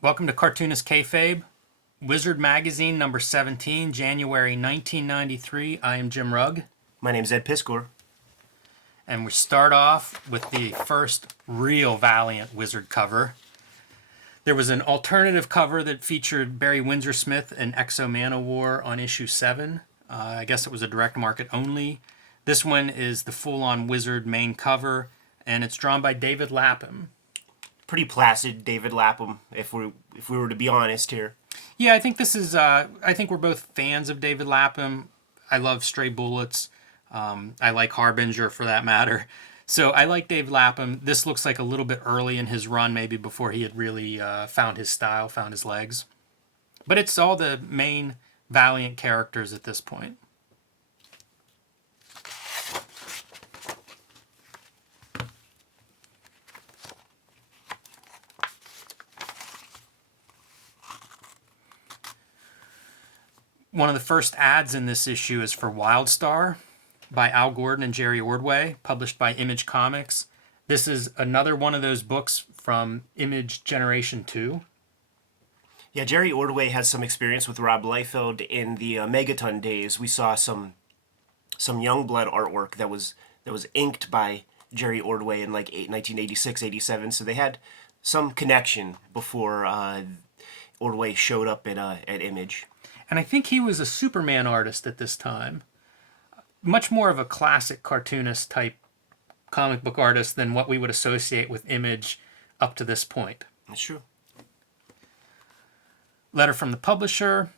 Welcome to Cartoonist Kayfabe, Wizard Magazine number 17, January 1993. I am Jim Rugg. My name's Ed Piskor. And we start off with the first real Valiant Wizard cover. There was an alternative cover that featured Barry Windsor Smith and Exo Manowar on issue 7. I guess it was a direct market only. This one is the full-on Wizard main cover, and it's drawn by David Lapham. Pretty placid David Lapham, if we were to be honest here. Yeah, I think this is. I think we're both fans of David Lapham. I love Stray Bullets. I like Harbinger, for that matter. So I like Dave Lapham. This looks like a little bit early in his run, maybe before he had really found his style, found his legs. But it's all the main Valiant characters at this point. One of the first ads in this issue is for Wildstar by Al Gordon and Jerry Ordway, published by Image Comics. This is another one of those books from Image Generation 2. Yeah, Jerry Ordway has some experience with Rob Liefeld in the Megaton days. We saw some Youngblood artwork that was inked by Jerry Ordway in like 1986, 87. So they had some connection before Ordway showed up at Image. And I think he was a Superman artist at this time. Much more of a classic cartoonist type comic book artist than what we would associate with Image up to this point. That's true. Letter from the publisher.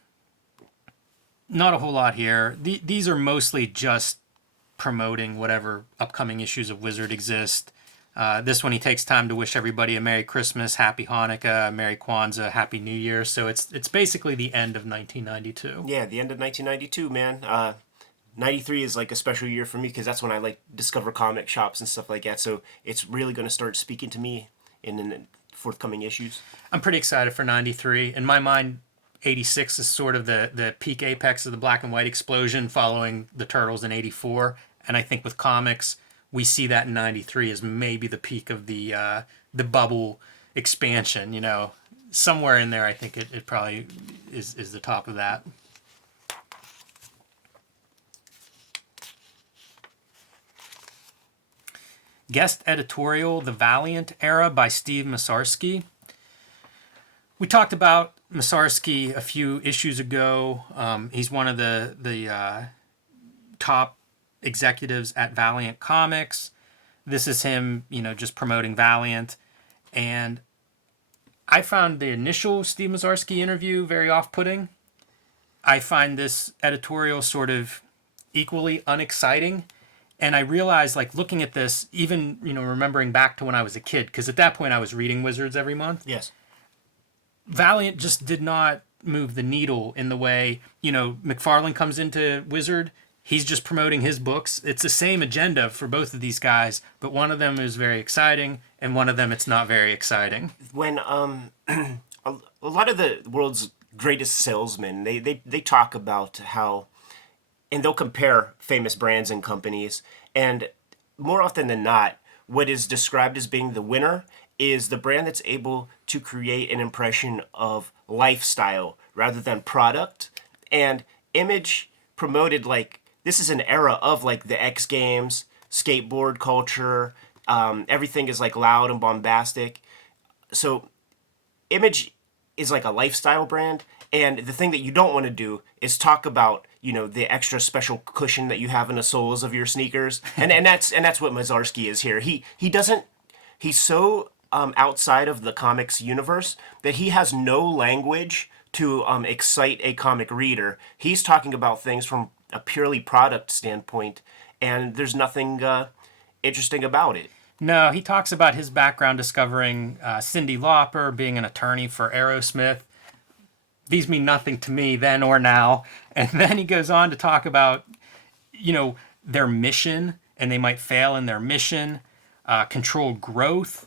Not a whole lot here. These are mostly just promoting whatever upcoming issues of Wizard exist. This one, he takes time to wish everybody a Merry Christmas, Happy Hanukkah, Merry Kwanzaa, Happy New Year. So it's basically the end of 1992. Yeah, the end of 1992, man. 93 is like a special year for me because that's when I like discover comic shops and stuff like that. So it's really going to start speaking to me in the forthcoming issues. I'm pretty excited for 93. In my mind, 86 is sort of the peak apex of the black and white explosion following the Turtles in 84. And I think with comics, we see that in 93 as maybe the peak of the bubble expansion. You know, somewhere in there, I think it probably is the top of that. Guest editorial, The Valiant Era by Steve Masarski. We talked about Masarski a few issues ago. He's one of the top executives at Valiant Comics. This is him, just promoting Valiant. And I found the initial Steve Masarski interview very off-putting. I find this editorial sort of equally unexciting. And I realized, looking at this, even, remembering back to when I was a kid, because at that point I was reading Wizards every month. Yes. Valiant just did not move the needle in the way, McFarlane comes into Wizard. He's just promoting his books. It's the same agenda for both of these guys, but one of them is very exciting, and one of them it's not very exciting. When a lot of the world's greatest salesmen, they talk about how, and they'll compare famous brands and companies, and more often than not, what is described as being the winner is the brand that's able to create an impression of lifestyle rather than product. And Image promoted this is an era of the X Games, skateboard culture. Everything is loud and bombastic. So Image is a lifestyle brand. And the thing that you don't want to do is talk about, the extra special cushion that you have in the soles of your sneakers. And that's what Masarski is here. He's so outside of the comics universe that he has no language to excite a comic reader. He's talking about things from a purely product standpoint, and there's nothing interesting about it. No, he talks about his background discovering Cyndi Lauper, being an attorney for Aerosmith. These mean nothing to me then or now. And then he goes on to talk about, their mission, and they might fail in their mission, controlled growth.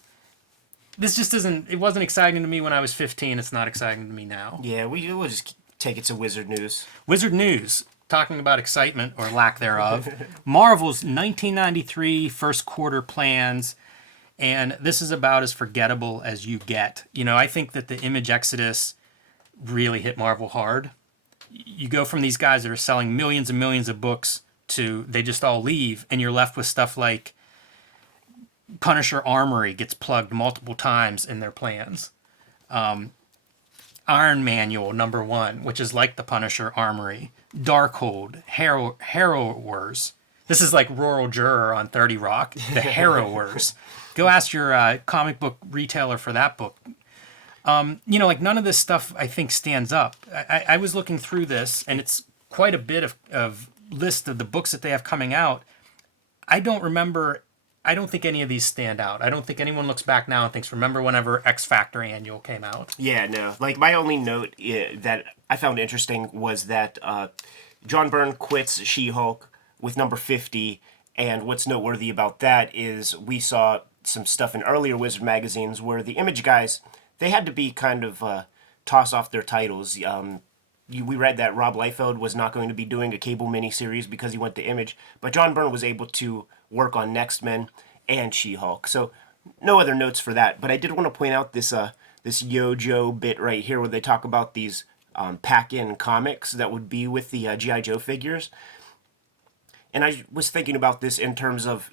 This just it wasn't exciting to me when I was 15. It's not exciting to me now. Yeah, we'll just take it to Wizard News. Wizard News, talking about excitement or lack thereof. Marvel's 1993 first quarter plans. And this is about as forgettable as you get. I think that the Image Exodus really hit Marvel hard. You go from these guys that are selling millions and millions of books to they just all leave, and you're left with stuff like Punisher Armory gets plugged multiple times in their plans. Iron Manual #1, which is like the Punisher Armory. Darkhold, Harrowers. This is like Rural Juror on 30 Rock. The Harrowers. Go ask your comic book retailer for that book. Like none of this stuff I think stands up. I was looking through this, and it's quite a bit of list of the books that they have coming out. I don't think any of these stand out. I don't think anyone looks back now and thinks, remember whenever X Factor Annual came out? Yeah, no. Like, my only note that I found interesting was that John Byrne quits She-Hulk with number 50, and what's noteworthy about that is we saw some stuff in earlier Wizard magazines where the Image guys, they had to be kind of toss off their titles. We read that Rob Liefeld was not going to be doing a cable miniseries because he went to Image, but John Byrne was able to work on Next Men and She-Hulk. So no other notes for that, but I did want to point out this Yo-Joe bit right here where they talk about these pack-in comics that would be with the G.I. Joe figures. And I was thinking about this in terms of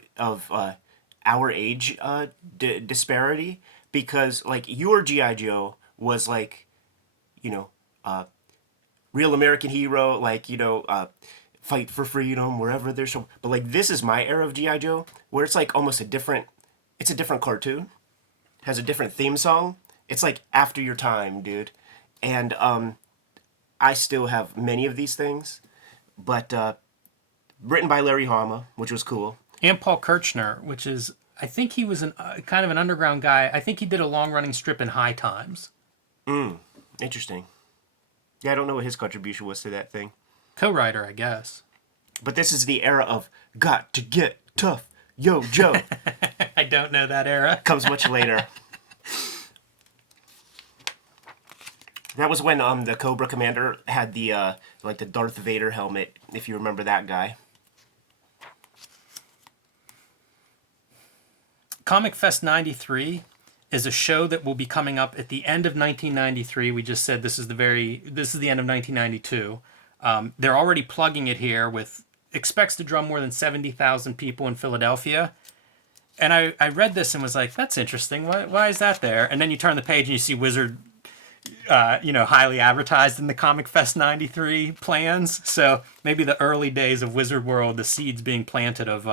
our age disparity, because like your G.I. Joe was like, real American hero, like, fight for freedom wherever there's some. But like this is my era of G.I. Joe, where it's like almost a different cartoon, has a different theme song. It's like after your time, dude. And I still have many of these things, but written by Larry Hama, which was cool. And Paul Kirchner, which is, I think he was kind of an underground guy. I think he did a long-running strip in High Times. Interesting. Yeah, I don't know what his contribution was to that thing. Co-writer, I guess. But this is the era of got to get tough, yo, Joe. I don't know that era. Comes much later. That was when the Cobra Commander had the the Darth Vader helmet, if you remember that guy. Comic Fest 93 is a show that will be coming up at the end of 1993. We just said this is the end of 1992. They're already plugging it here with expects to drum more than 70,000 people in Philadelphia. And I read this and was like, that's interesting. Why is that there? And then you turn the page and you see Wizard, highly advertised in the Comic Fest 93 plans. So maybe the early days of Wizard World, the seeds being planted of,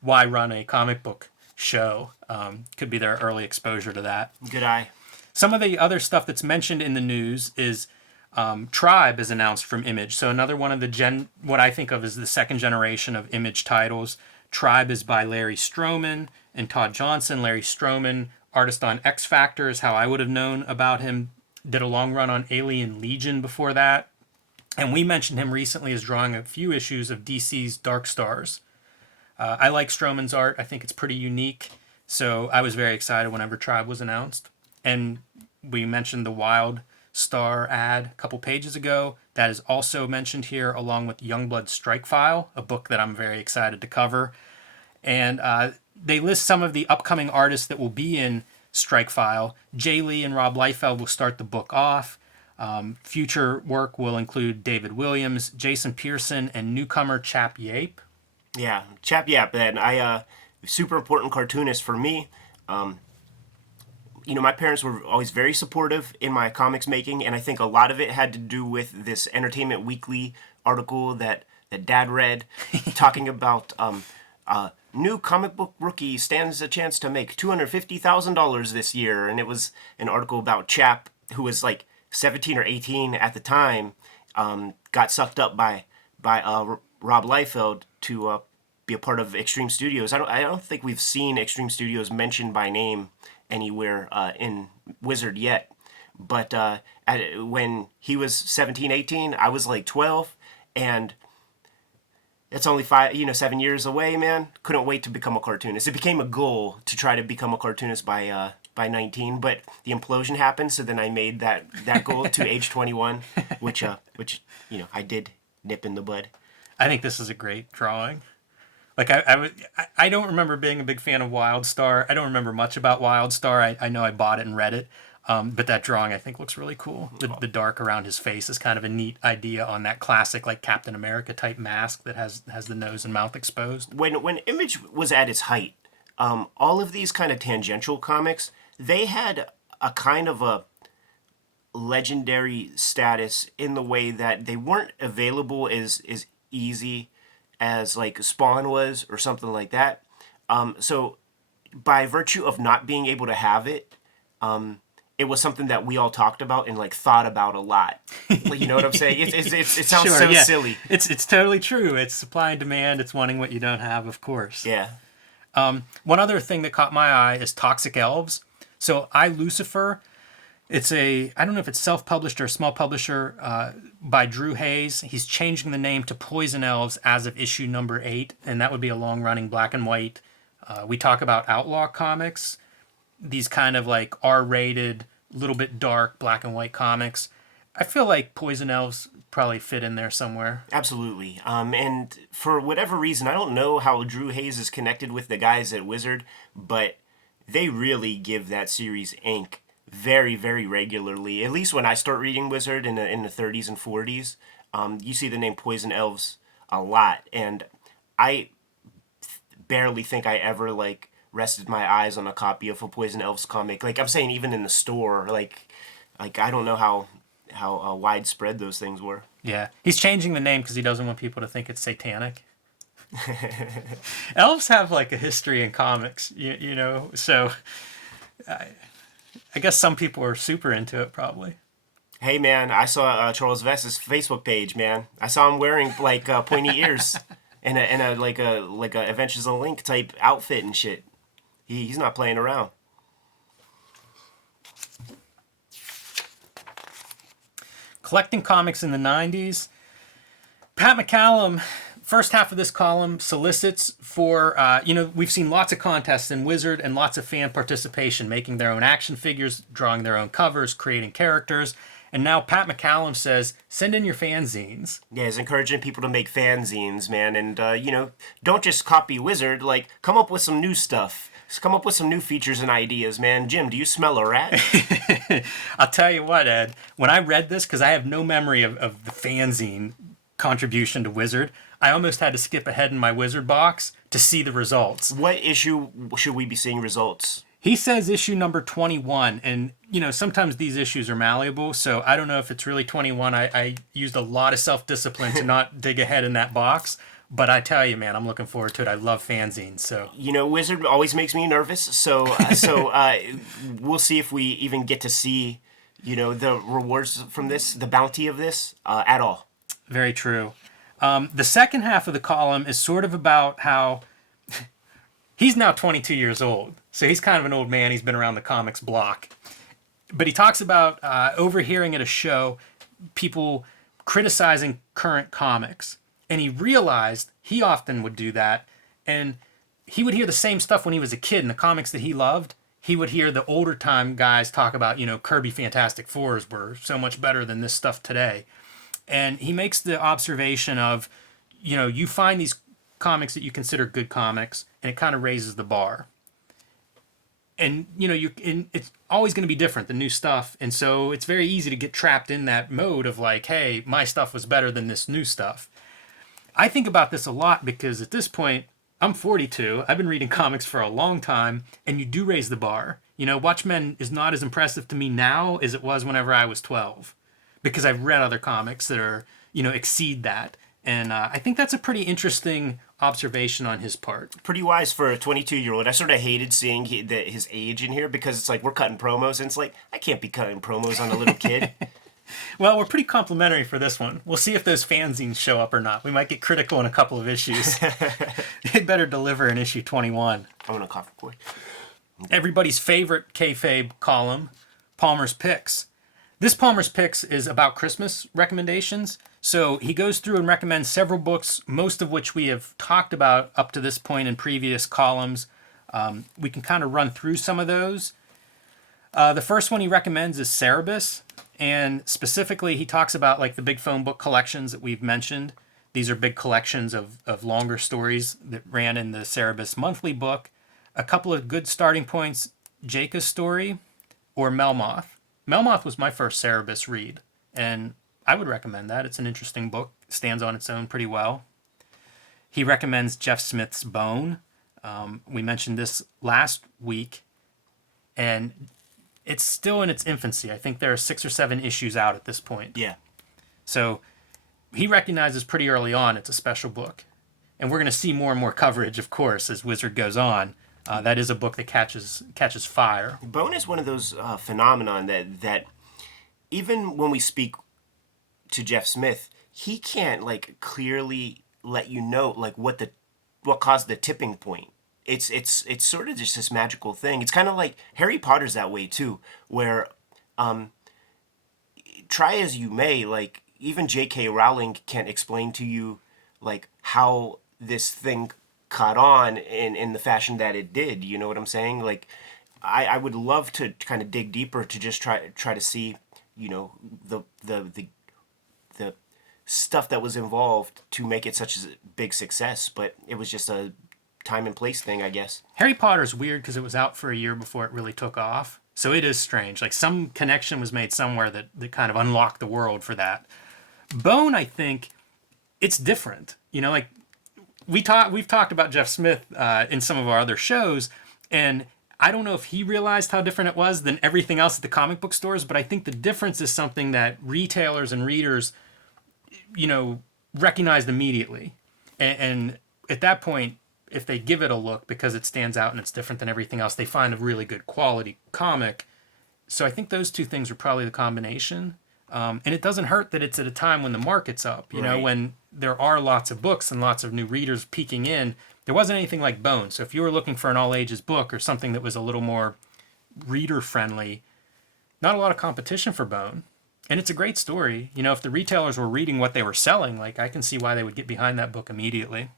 why run a comic book show, could be their early exposure to that. Good eye. Some of the other stuff that's mentioned in the news is Tribe is announced from Image. So another one of the what I think of as the second generation of Image titles. Tribe is by Larry Stroman and Todd Johnson. Larry Stroman, artist on X Factor, is how I would have known about him. Did a long run on Alien Legion before that. And we mentioned him recently as drawing a few issues of DC's Dark Stars. I like Stroman's art. I think it's pretty unique. So I was very excited whenever Tribe was announced. And we mentioned the Wild Star ad a couple pages ago. That is also mentioned here along with Youngblood Strike File, a book that I'm very excited to cover. And they list some of the upcoming artists that will be in Strike File. Jay Lee and Rob Liefeld will start the book off. Future work will include David Williams, Jason Pearson, and newcomer Chap Yape. Yeah, Chap Yap, man. Super important cartoonist for me. My parents were always very supportive in my comics making, and I think a lot of it had to do with this Entertainment Weekly article that Dad read, talking about new comic book rookie stands a chance to make $250,000 this year, and it was an article about Chap, who was like 17 or 18 at the time, got sucked up by Rob Liefeld to be a part of Extreme Studios. I don't think we've seen Extreme Studios mentioned by name anywhere in Wizard yet. But when he was 17, 18, I was like 12, and it's only 7 years away, man. Couldn't wait to become a cartoonist. It became a goal to try to become a cartoonist by 19, but the implosion happened, so then I made that goal to age 21, which I did nip in the bud. I think this is a great drawing. Like I don't remember being a big fan of Wildstar. I don't remember much about Wildstar. I know I bought it and read it. But that drawing I think looks really cool. The dark around his face is kind of a neat idea on that classic like Captain America type mask that has the nose and mouth exposed. When Image was at its height, all of these kind of tangential comics, they had a kind of a legendary status in the way that they weren't available as easy as like Spawn was or something like that. So by virtue of not being able to have it, it was something that we all talked about and like thought about a lot. Like, you know what I'm saying? It sounds Sure, so yeah. silly. It's totally true. It's supply and demand. It's wanting what you don't have, of course. Yeah. One other thing that caught my eye is Toxic Elves. So I, Lucifer, I don't know if it's self-published or a small publisher by Drew Hayes. He's changing the name to Poison Elves as of issue number 8, and that would be a long-running black and white. We talk about outlaw comics, these kind of like R-rated, little bit dark black and white comics. I feel like Poison Elves probably fit in there somewhere. Absolutely. And for whatever reason, I don't know how Drew Hayes is connected with the guys at Wizard, but they really give that series ink very, very regularly. At least when I start reading Wizard in the 30s and 40s, you see the name Poison Elves a lot. And I barely think I ever like rested my eyes on a copy of a Poison Elves comic. Like I'm saying, even in the store, like I don't know how widespread those things were. Yeah, he's changing the name because he doesn't want people to think it's satanic. Elves have like a history in comics, you know, so I guess some people are super into it probably. Hey man, I saw Charles Vess's Facebook page. Man, I saw him wearing like pointy ears and a like a Adventures of Link type outfit and shit. He's not playing around. Collecting comics in the 90s. Pat McCallum, first half of this column, solicits for, we've seen lots of contests in Wizard and lots of fan participation, making their own action figures, drawing their own covers, creating characters. And now Pat McCallum says, send in your fanzines. Yeah, he's encouraging people to make fanzines, man. And, don't just copy Wizard. Like, come up with some new stuff. Just come up with some new features and ideas, man. Jim, do you smell a rat? I'll tell you what, Ed. When I read this, because I have no memory of the fanzine contribution to Wizard, I almost had to skip ahead in my Wizard box to see the results. What issue should we be seeing results? He says issue number 21, and, sometimes these issues are malleable, so I don't know if it's really 21. I used a lot of self-discipline to not dig ahead in that box, but I tell you, man, I'm looking forward to it. I love fanzines, so... Wizard always makes me nervous, so we'll see if we even get to see, the rewards from this, the bounty of this, at all. Very true. The second half of the column is sort of about how... He's now 22 years old, so he's kind of an old man. He's been around the comics block. But he talks about overhearing at a show people criticizing current comics. And he realized he often would do that. And he would hear the same stuff when he was a kid in the comics that he loved. He would hear the older time guys talk about, Kirby Fantastic Fours were so much better than this stuff today. And he makes the observation of, you find these comics that you consider good comics, and it kind of raises the bar. And it's always going to be different, the new stuff, and so it's very easy to get trapped in that mode of like, hey, my stuff was better than this new stuff. I think about this a lot because at this point I'm 42, I've been reading comics for a long time, and you do raise the bar. Watchmen is not as impressive to me now as it was whenever I was 12, because I've read other comics that are exceed that. And I think that's a pretty interesting observation on his part. Pretty wise for a 22-year-old. I sort of hated seeing his age in here because it's like we're cutting promos, and it's like, I can't be cutting promos on a little kid. Well, we're pretty complimentary for this one. We'll see if those fanzines show up or not. We might get critical in a couple of issues. They better deliver in issue 21. I'm going to cough quick. Everybody's favorite kayfabe column, Palmer's Picks. This Palmer's Picks is about Christmas recommendations. So he goes through and recommends several books, most of which we have talked about up to this point in previous columns. We can kind of run through some of those. The first one he recommends is Cerebus. And specifically, he talks about like the big phone book collections that we've mentioned. These are big collections of longer stories that ran in the Cerebus monthly book. A couple of good starting points, Jake's story or Melmoth. Melmoth was my first Cerebus read, and I would recommend that. It's an interesting book. Stands on its own pretty well. He recommends Jeff Smith's Bone. We mentioned this last week, and it's still in its infancy. I think there are 6 or 7 issues out at this point. Yeah. So he recognizes pretty early on it's a special book. And we're going to see more and more coverage, of course, as Wizard goes on. That is a book that catches fire. Bone is one of those phenomenon that even when we speak to Jeff Smith, he can't like clearly let you know like what caused the tipping point. It's sort of just this magical thing. It's kind of like Harry Potter's that way too, where try as you may, like even J.K. Rowling can't explain to you like how this thing caught on in the fashion that it did. You know what I'm saying? Like I would love to kind of dig deeper to just try to see, you know, the stuff that was involved to make it such a big success, but it was just a time and place thing, I guess. Harry Potter's weird because it was out for a year before it really took off. So it is strange. Like some connection was made somewhere that kind of unlocked the world for that. Bone, I think, it's different. You know, like we've talked about Jeff Smith in some of our other shows, and I don't know if he realized how different it was than everything else at the comic book stores, but I think the difference is something that retailers and readers, you know, recognized immediately. And at that point, if they give it a look because it stands out and it's different than everything else, they find a really good quality comic. So I think those two things are probably the combination. And it doesn't hurt that it's at a time when the market's up, you know, when there are lots of books and lots of new readers peeking in. There wasn't anything like Bone. So if you were looking for an all ages book or something that was a little more reader friendly, not a lot of competition for Bone. And it's a great story. You know, if the retailers were reading what they were selling, like I can see why they would get behind that book immediately.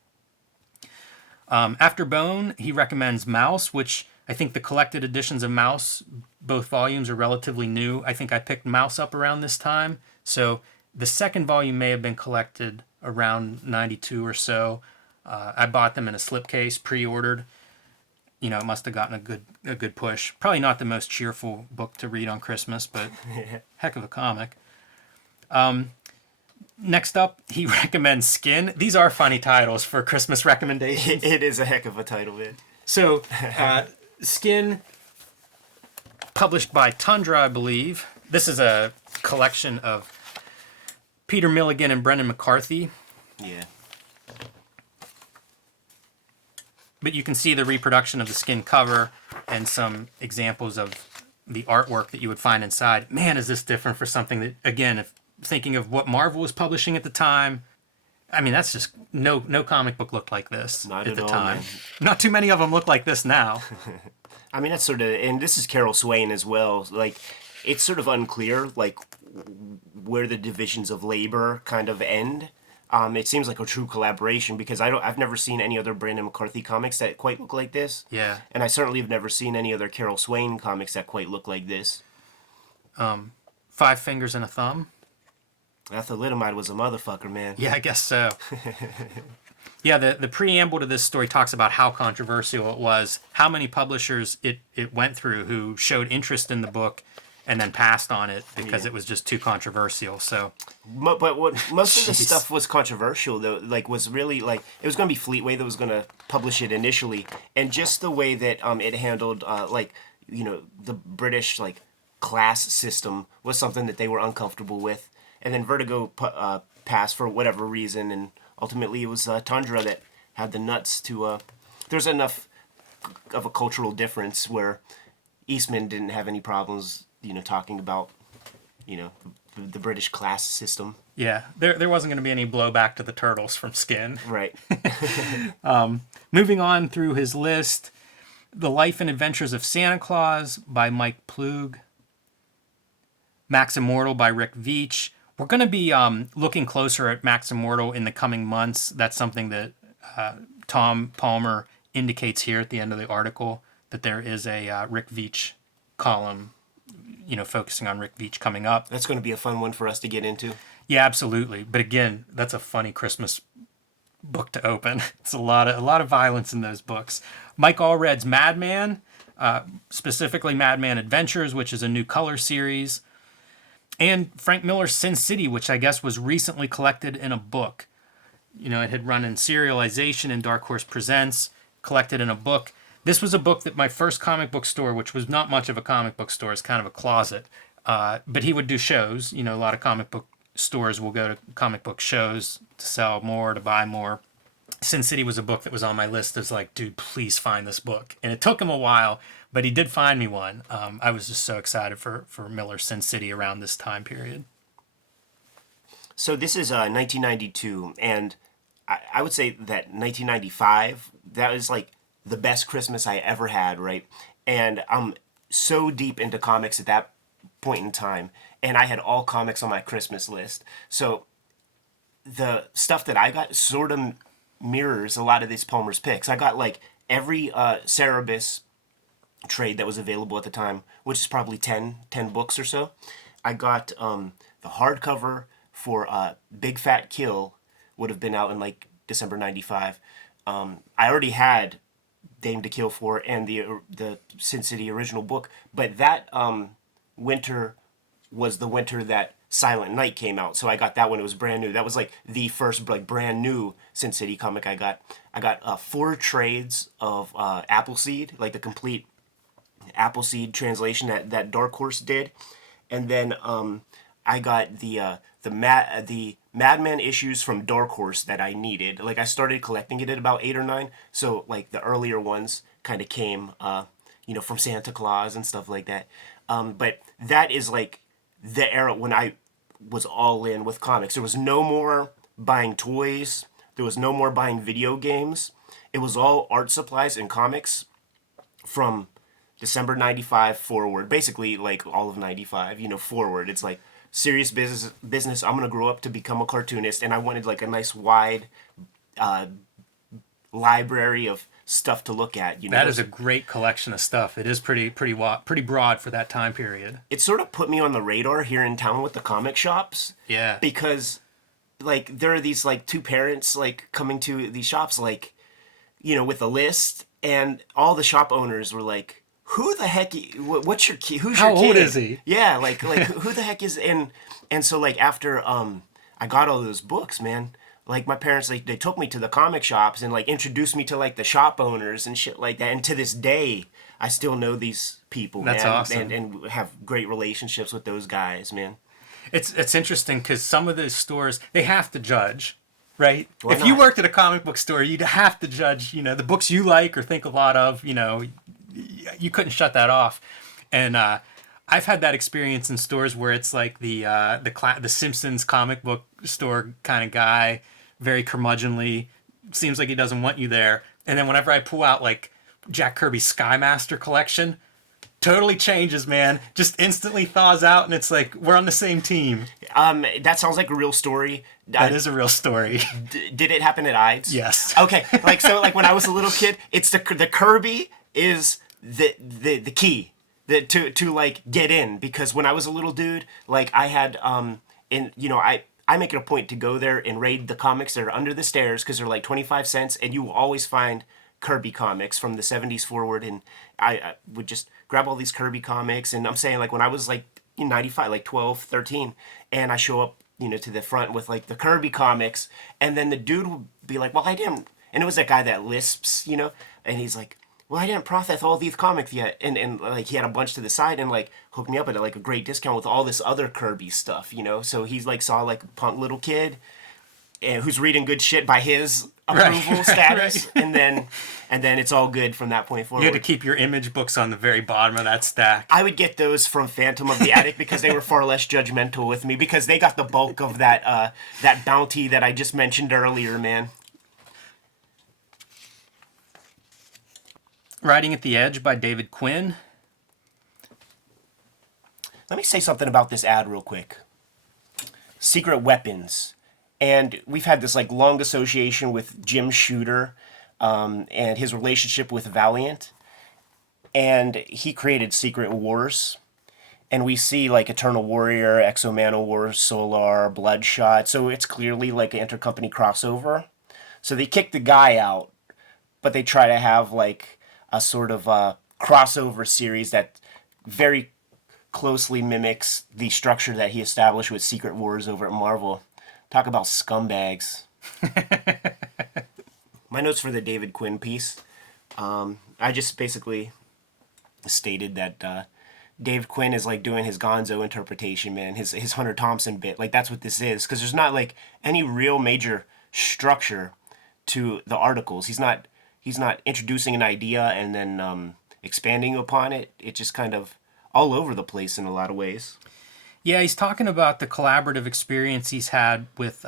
After Bone, he recommends Mouse, which I think the collected editions of Mouse, both volumes are relatively new. I think I picked Mouse up around this time. So the second volume may have been collected around 92 or so. I bought them in a slipcase, pre-ordered. You know, it must have gotten a good push. Probably not the most cheerful book to read on Christmas, but heck of a comic. Next up, he recommends Skin. These are funny titles for Christmas recommendations. It is a heck of a title, man. So, Skin, published by Tundra, I believe. This is a collection of Peter Milligan and Brendan McCarthy. Yeah. But you can see the reproduction of the Skin cover and some examples of the artwork that you would find inside. Man, is this different for something that, again, if thinking of what Marvel was publishing at the time, I mean, that's just no comic book looked like this at the time. Man. Not too many of them look like this now. I mean, that's sort of, and this is Carol Swain as well. Like, it's sort of unclear, like, where the divisions of labor kind of end. It seems like a true collaboration because I've never seen any other Brandon McCarthy comics that quite look like this. Yeah. And I certainly have never seen any other Carol Swain comics that quite look like this. 5 Fingers and a Thumb. That thalidomide was a motherfucker, man. Yeah, I guess so. Yeah, the preamble to this story talks about how controversial it was, how many publishers it went through who showed interest in the book and then passed on it because it was just too controversial. So, but what most of the stuff was controversial though, like was really like it was going to be Fleetway that was going to publish it initially, and just the way that it handled like you know the British like class system was something that they were uncomfortable with, and then Vertigo passed for whatever reason, and ultimately it was Tundra that had the nuts to. There's enough of a cultural difference where Eastman didn't have any problems. You know, talking about, you know, the British class system. Yeah, there wasn't going to be any blowback to the Turtles from Skin. Right. Moving on through his list, The Life and Adventures of Santa Claus by Mike Plug. Max Immortal by Rick Veitch. We're going to be looking closer at Max Immortal in the coming months. That's something that Tom Palmer indicates here at the end of the article, that there is a Rick Veitch column, you know, focusing on Rick Veitch coming up. That's going to be a fun one for us to get into. Yeah, absolutely. But again, that's a funny Christmas book to open. It's a lot of violence in those books. Mike Allred's Madman, specifically Madman Adventures, which is a new color series, and Frank Miller's Sin City, which I guess was recently collected in a book. It had run in serialization in Dark Horse Presents, collected in a book. This was a book that my first comic book store, which was not much of a comic book store, it's kind of a closet, but he would do shows. A lot of comic book stores will go to comic book shows to sell more, to buy more. Sin City was a book that was on my list as like, dude, please find this book. And it took him a while, but he did find me one. I was just so excited for Miller's Sin City around this time period. So this is 1992, and I would say that 1995, that was like the best Christmas I ever had, right? And I'm so deep into comics at that point in time, and I had all comics on my Christmas list. So the stuff that I got sort of mirrors a lot of these Palmer's picks. I got like every Cerebus trade that was available at the time, which is probably 10 books or so. I got the hardcover for Big Fat Kill, would have been out in like December 95. I already had Dame to Kill For and the Sin City original book, but that winter was the winter that Silent Night came out, so I got that when it was brand new. That was like the first like brand new Sin City comic I got. I got 4 trades of Appleseed, like the complete Appleseed translation that Dark Horse did, and then I got the Madman issues from Dark Horse that I needed. Like I started collecting it at about 8 or 9, so like the earlier ones kind of came, from Santa Claus and stuff like that. But that is like the era when I was all in with comics. There was no more buying toys. There was no more buying video games. It was all art supplies and comics from December 95 forward. Basically, like all of 95, forward. It's like serious business. I'm going to grow up to become a cartoonist. And I wanted like a nice wide library of stuff to look at. That is a great collection of stuff. It is pretty broad for that time period. It sort of put me on the radar here in town with the comic shops. Yeah. Because like there are these like 2 parents like coming to these shops like, with a list, and all the shop owners were like, who the heck, what's your kid? Who's your kid? How old is he? Yeah, like who the heck is, and so like after I got all those books, man, like my parents, like they took me to the comic shops and like introduced me to like the shop owners and shit like that. And to this day, I still know these people, man. That's awesome. And have great relationships with those guys, man. It's interesting because some of those stores, they have to judge, right? Why if not? you worked at a comic book store, you'd have to judge, the books you like or think a lot of, you couldn't shut that off. And I've had that experience in stores where it's like the Simpsons comic book store kind of guy, very curmudgeonly, seems like he doesn't want you there. And then whenever I pull out like Jack Kirby's Skymaster collection, totally changes, man. Just instantly thaws out, and it's like we're on the same team. That sounds like a real story. That is a real story. Did it happen at Ides? Yes. Okay, like when I was a little kid, it's the Kirby is the key to like get in, because when I was a little dude, like I had I make it a point to go there and raid the comics that are under the stairs because they're like 25 cents, and you will always find Kirby comics from the 70s forward, and I would just grab all these Kirby comics. And I'm saying like when I was like in 95, like 12, 13, and I show up, to the front with like the Kirby comics, and then the dude would be like, well, I didn't, and it was that guy that lisps, and he's like, well, I didn't process all these comics yet, and like he had a bunch to the side and like hooked me up at like a great discount with all this other Kirby stuff, so he's like saw like a punk little kid who's reading good shit by his approval status, right. and then it's all good from that point forward. You had to keep your Image books on the very bottom of that stack. I would get those from Phantom of the Attic because they were far less judgmental with me, because they got the bulk of that bounty that I just mentioned earlier, man. Riding at the Edge by David Quinn. Let me say something about this ad real quick. Secret Weapons. And we've had this like long association with Jim Shooter and his relationship with Valiant. And he created Secret Wars. and we see like Eternal Warrior, Exo Manowar, Solar, Bloodshot. So it's clearly like an intercompany crossover. So they kick the guy out, but they try to have like a sort of a crossover series that very closely mimics the structure that he established with Secret Wars over at Marvel. Talk about scumbags. My notes for the David Quinn piece. I just basically stated that Dave Quinn is like doing his Gonzo interpretation, man. His Hunter Thompson bit. Like that's what this is. Because there's not like any real major structure to the articles. He's not introducing an idea and then expanding upon it. It's just kind of all over the place in a lot of ways. Yeah, he's talking about the collaborative experience he's had with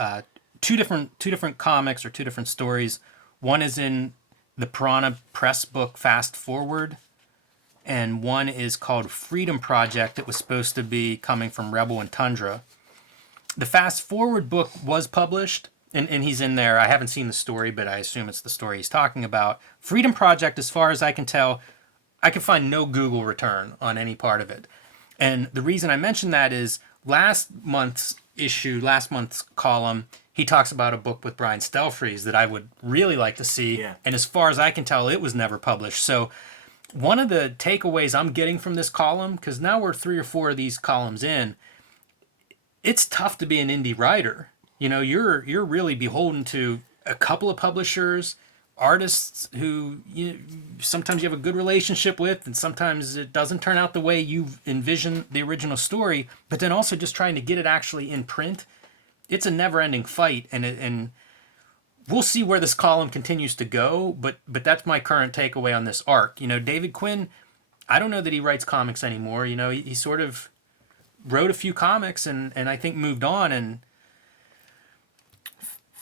two different comics or two different stories. One is in the Piranha Press book Fast Forward, and one is called Freedom Project. It was supposed to be coming from Rebel and Tundra. The Fast Forward book was published, and he's in there. I haven't seen the story, but I assume it's the story he's talking about. Freedom Project, as far as I can tell, I can find no Google return on any part of it. And the reason I mention that is last month's column, he talks about a book with Brian Stelfreeze that I would really like to see. Yeah. And as far as I can tell, it was never published. So one of the takeaways I'm getting from this column, because now we're 3 or 4 of these columns in, it's tough to be an indie writer. You know, you're really beholden to a couple of publishers, artists who sometimes you have a good relationship with, and sometimes it doesn't turn out the way you envisioned the original story. But then also just trying to get it actually in print, it's a never-ending fight, and we'll see where this column continues to go. But that's my current takeaway on this arc. You know, David Quinn, I don't know that he writes comics anymore. You know, he sort of wrote a few comics and I think moved on. And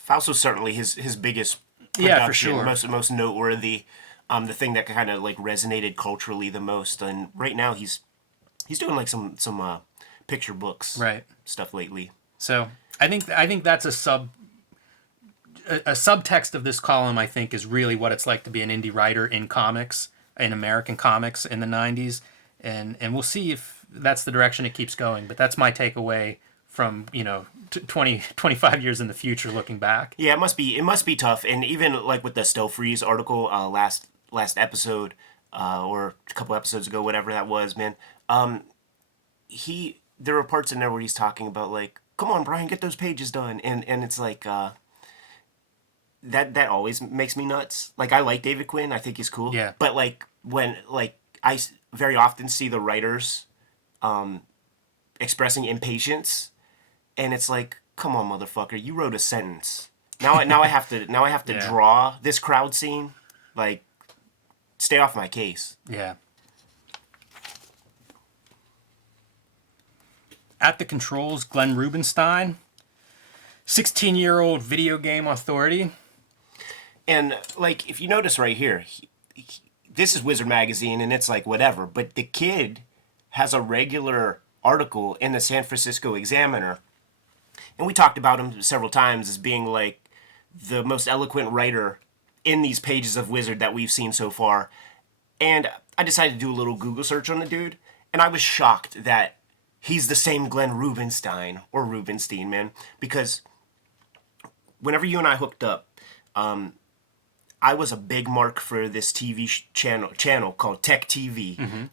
Fausto's certainly his biggest production, yeah, for sure, most noteworthy, the thing that kind of like resonated culturally the most. And right now he's doing like some picture books, right, stuff lately. So I think that's a subtext of this column. I think is really what it's like to be an indie writer in comics, in American comics in the 90s, and we'll see if that's the direction it keeps going. But that's my takeaway from 20, 25 years in the future looking back. Yeah, it must be tough. And even like with the Stelfreeze article last episode or a couple episodes ago, whatever that was, man, there were parts in there where he's talking about like, come on, Brian, get those pages done. And it's like that always makes me nuts. Like, I like David Quinn. I think he's cool. Yeah. But like when like I very often see the writers expressing impatience, and it's like, come on, motherfucker, you wrote a sentence. Now I have to Yeah. draw this crowd scene. Like, stay off my case. Yeah. At the controls, Glenn Rubenstein, 16-year-old video game authority. And like, if you notice right here, this is Wizard Magazine, and it's like whatever. But the kid has a regular article in the San Francisco Examiner. And we talked about him several times as being like the most eloquent writer in these pages of Wizard that we've seen so far. And I decided to do a little Google search on the dude, and I was shocked that he's the same Glenn Rubenstein, or Rubenstein, man. Because whenever you and I hooked up, I was a big mark for this TV channel called Tech TV. Mm-hmm.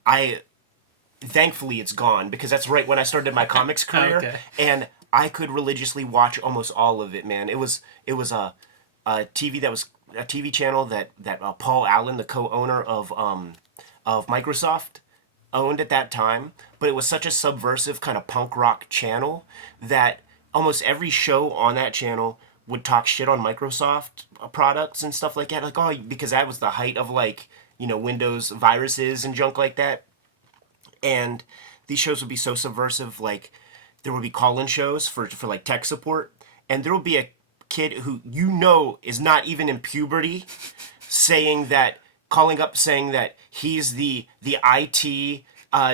Thankfully it's gone, because that's right when I started my comics career. Okay. And I could religiously watch almost all of it, man. It was a TV channel that Paul Allen, the co-owner of Microsoft, owned at that time. But it was such a subversive kind of punk rock channel that almost every show on that channel would talk shit on Microsoft products and stuff like that. Like, oh, because that was the height of like, Windows viruses and junk like that. And these shows would be so subversive, like there would be call-in shows for like tech support, and there will be a kid who is not even in puberty calling up saying that he's the IT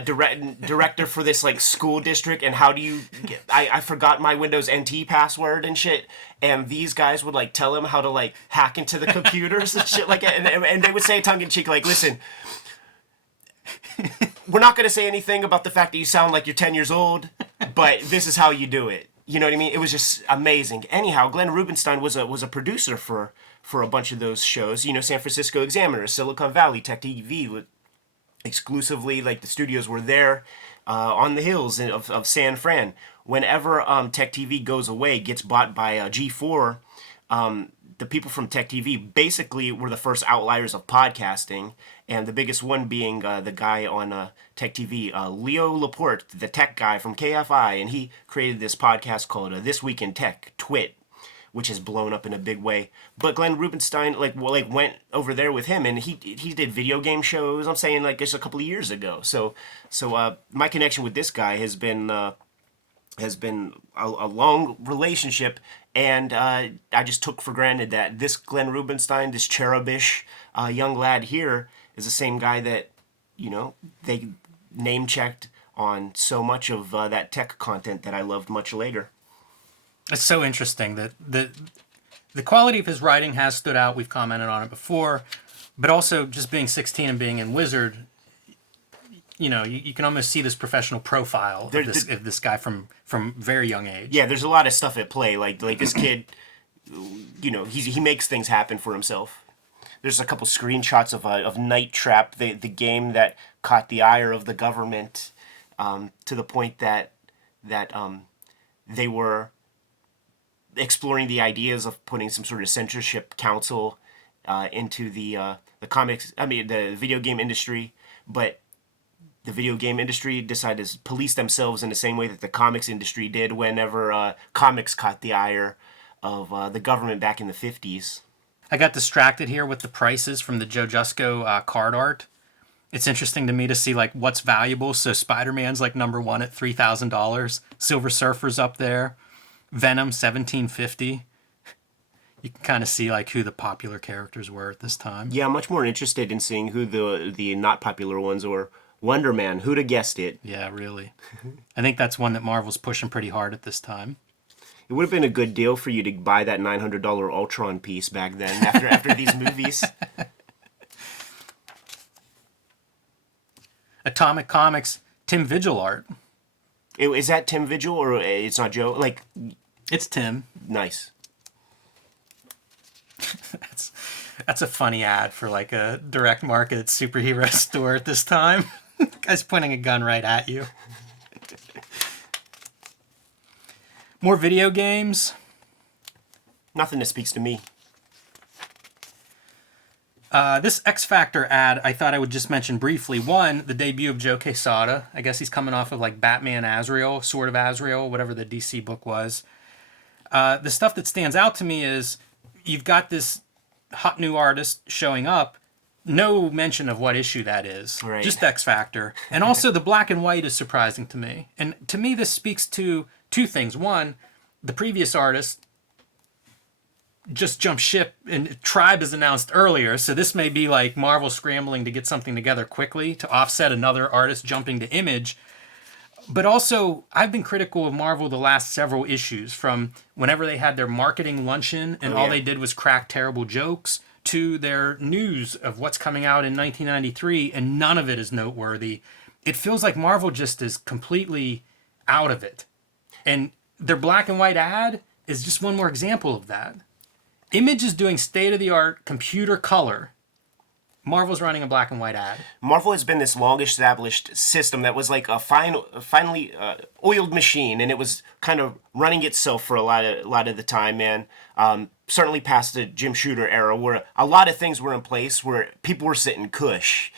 director for this like school district, and how do you I forgot my Windows NT password and shit, and these guys would like tell him how to like hack into the computers and shit like that, and they would say tongue in cheek like, listen, we're not going to say anything about the fact that you sound like you're 10 years old, but this is how you do it. You know what I mean? It was just amazing. Anyhow, Glenn Rubenstein was a producer for a bunch of those shows. You know, San Francisco Examiner, Silicon Valley, Tech TV, exclusively, like the studios were there on the hills of San Fran. Whenever Tech TV goes away, gets bought by G4, the people from Tech TV basically were the first outliers of podcasting, and the biggest one being the guy on Tech TV, Leo Laporte, the tech guy from KFI, and he created this podcast called This Week in Tech, TWIT, which has blown up in a big way. But Glenn Rubenstein went over there with him, and he did video game shows. I'm saying like just a couple of years ago. So my connection with this guy has been a long relationship, and I just took for granted that this Glenn Rubenstein, this cherubish young lad here, is the same guy that, you know, they name-checked on so much of that tech content that I loved much later. It's so interesting that the quality of his writing has stood out. We've commented on it before, but also just being 16 and being in Wizard, you know, you can almost see this professional profile of this guy from very young age. Yeah, there's a lot of stuff at play. Like this kid, you know, he makes things happen for himself. There's a couple screenshots of Night Trap, the game that caught the ire of the government, to the point that they were exploring the ideas of putting some sort of censorship council into the video game industry, but the video game industry decided to police themselves in the same way that the comics industry did whenever comics caught the ire of the government back in the 50s. I got distracted here with the prices from the Joe Jusko card art. It's interesting to me to see like what's valuable. So Spider-Man's like #1 at $3,000. Silver Surfer's up there. Venom $1,750. You can kind of see like who the popular characters were at this time. Yeah, I'm much more interested in seeing who the not popular ones were. Wonder Man, who'd have guessed it? Yeah, really. I think that's one that Marvel's pushing pretty hard at this time. It would have been a good deal for you to buy that $900 Ultron piece back then after these movies. Atomic Comics, Tim Vigil art. Is that Tim Vigil or it's not Joe? Like, it's Tim. Nice. That's a funny ad for like a direct market superhero store at this time. Guy's pointing a gun right at you. More video games. Nothing that speaks to me. This X Factor ad, I thought I would just mention briefly. One, the debut of Joe Quesada. I guess he's coming off of like Batman Azrael, Sword of Azrael, whatever the DC book was. The stuff that stands out to me is you've got this hot new artist showing up. No mention of what issue that is. Right. Just X Factor. And also the black and white is surprising to me. And to me, this speaks to two things. One, the previous artist just jumped ship and Tribe is announced earlier. So this may be like Marvel scrambling to get something together quickly to offset another artist jumping to Image. But also, I've been critical of Marvel the last several issues, from whenever they had their marketing luncheon and all they did was crack terrible jokes, to their news of what's coming out in 1993, and none of it is noteworthy. It feels like Marvel just is completely out of it. And their black and white ad is just one more example of that. Image is doing state-of-the-art computer color. Marvel's running a black and white ad. Marvel has been this long-established system that was like a finely oiled machine, and it was kind of running itself for a lot of the time, man. Certainly past the Jim Shooter era, where a lot of things were in place, where people were sitting cush.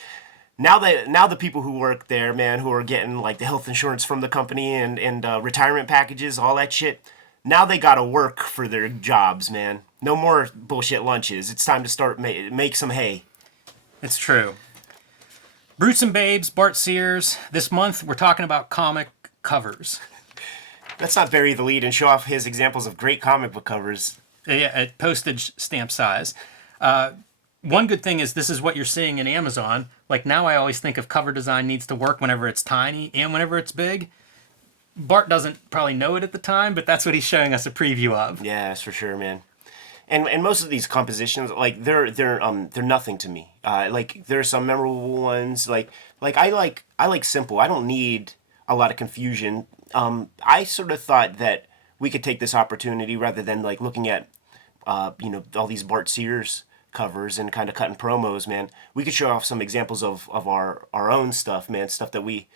Now the people who work there, man, who are getting like the health insurance from the company and retirement packages, all that shit, now they gotta work for their jobs, man. No more bullshit lunches. It's time to start make some hay. It's true. Brutes and Babes, Bart Sears. This month, we're talking about comic covers. Let's not bury the lead and show off his examples of great comic book covers. Yeah, at postage stamp size. One good thing is this is what you're seeing in Amazon. Like now I always think of cover design needs to work whenever it's tiny and whenever it's big. Bart doesn't probably know it at the time, but that's what he's showing us a preview of. Yeah, that's for sure, man. And most of these compositions, like they're nothing to me. Like there are some memorable ones. I like simple. I don't need a lot of confusion. I sort of thought that we could take this opportunity rather than like looking at all these Bart Sears covers and kind of cutting promos, man. We could show off some examples of our own stuff, man. Stuff that we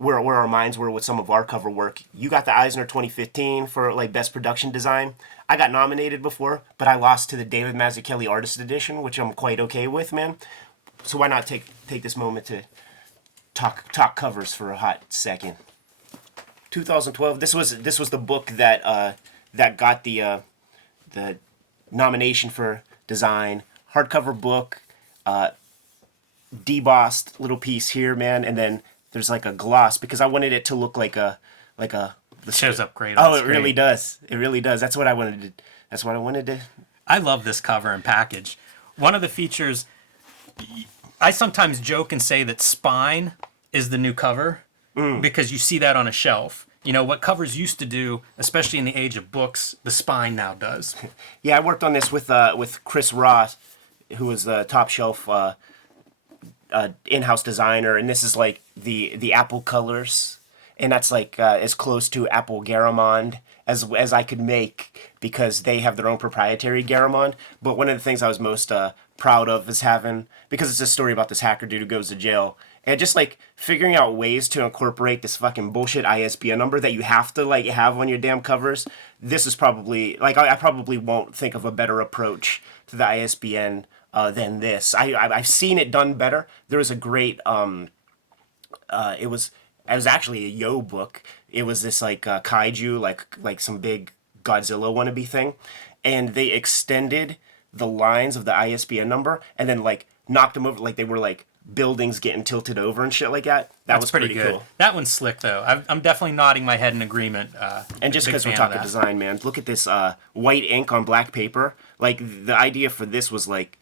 where our minds were with some of our cover work. You got the Eisner 2015 for like best production design. I got nominated before, but I lost to the David Mazzucchelli Artist Edition, which I'm quite okay with, man. So why not take this moment to talk covers for a hot second. 2012. This was the book that got the nomination for design. Hardcover book, debossed little piece here, man, and then there's like a gloss because I wanted it to look like a. It shows up great. Oh, it really does. It really does. That's what I wanted to. I love this cover and package. One of the features, I sometimes joke and say that spine is the new cover because you see that on a shelf. You know, what covers used to do, especially in the age of books, the spine now does. Yeah, I worked on this with Chris Ross, who was the top shelf in-house designer, and this is like the Apple colors. And that's like as close to Apple Garamond as I could make because they have their own proprietary Garamond. But one of the things I was most proud of is having, because it's a story about this hacker dude who goes to jail, and just like figuring out ways to incorporate this fucking bullshit ISBN number that you have to like have on your damn covers. This is probably like I probably won't think of a better approach to the ISBN than this. I've seen it done better. There was a great it was actually a Yo book. It was this like kaiju, like some big Godzilla wannabe thing, and they extended the lines of the ISBN number and then like knocked them over like they were like buildings getting tilted over and shit like that. That was pretty good. Cool. That one's slick though. I'm definitely nodding my head in agreement. And just because we're talking design, man, look at this white ink on black paper. Like the idea for this was like.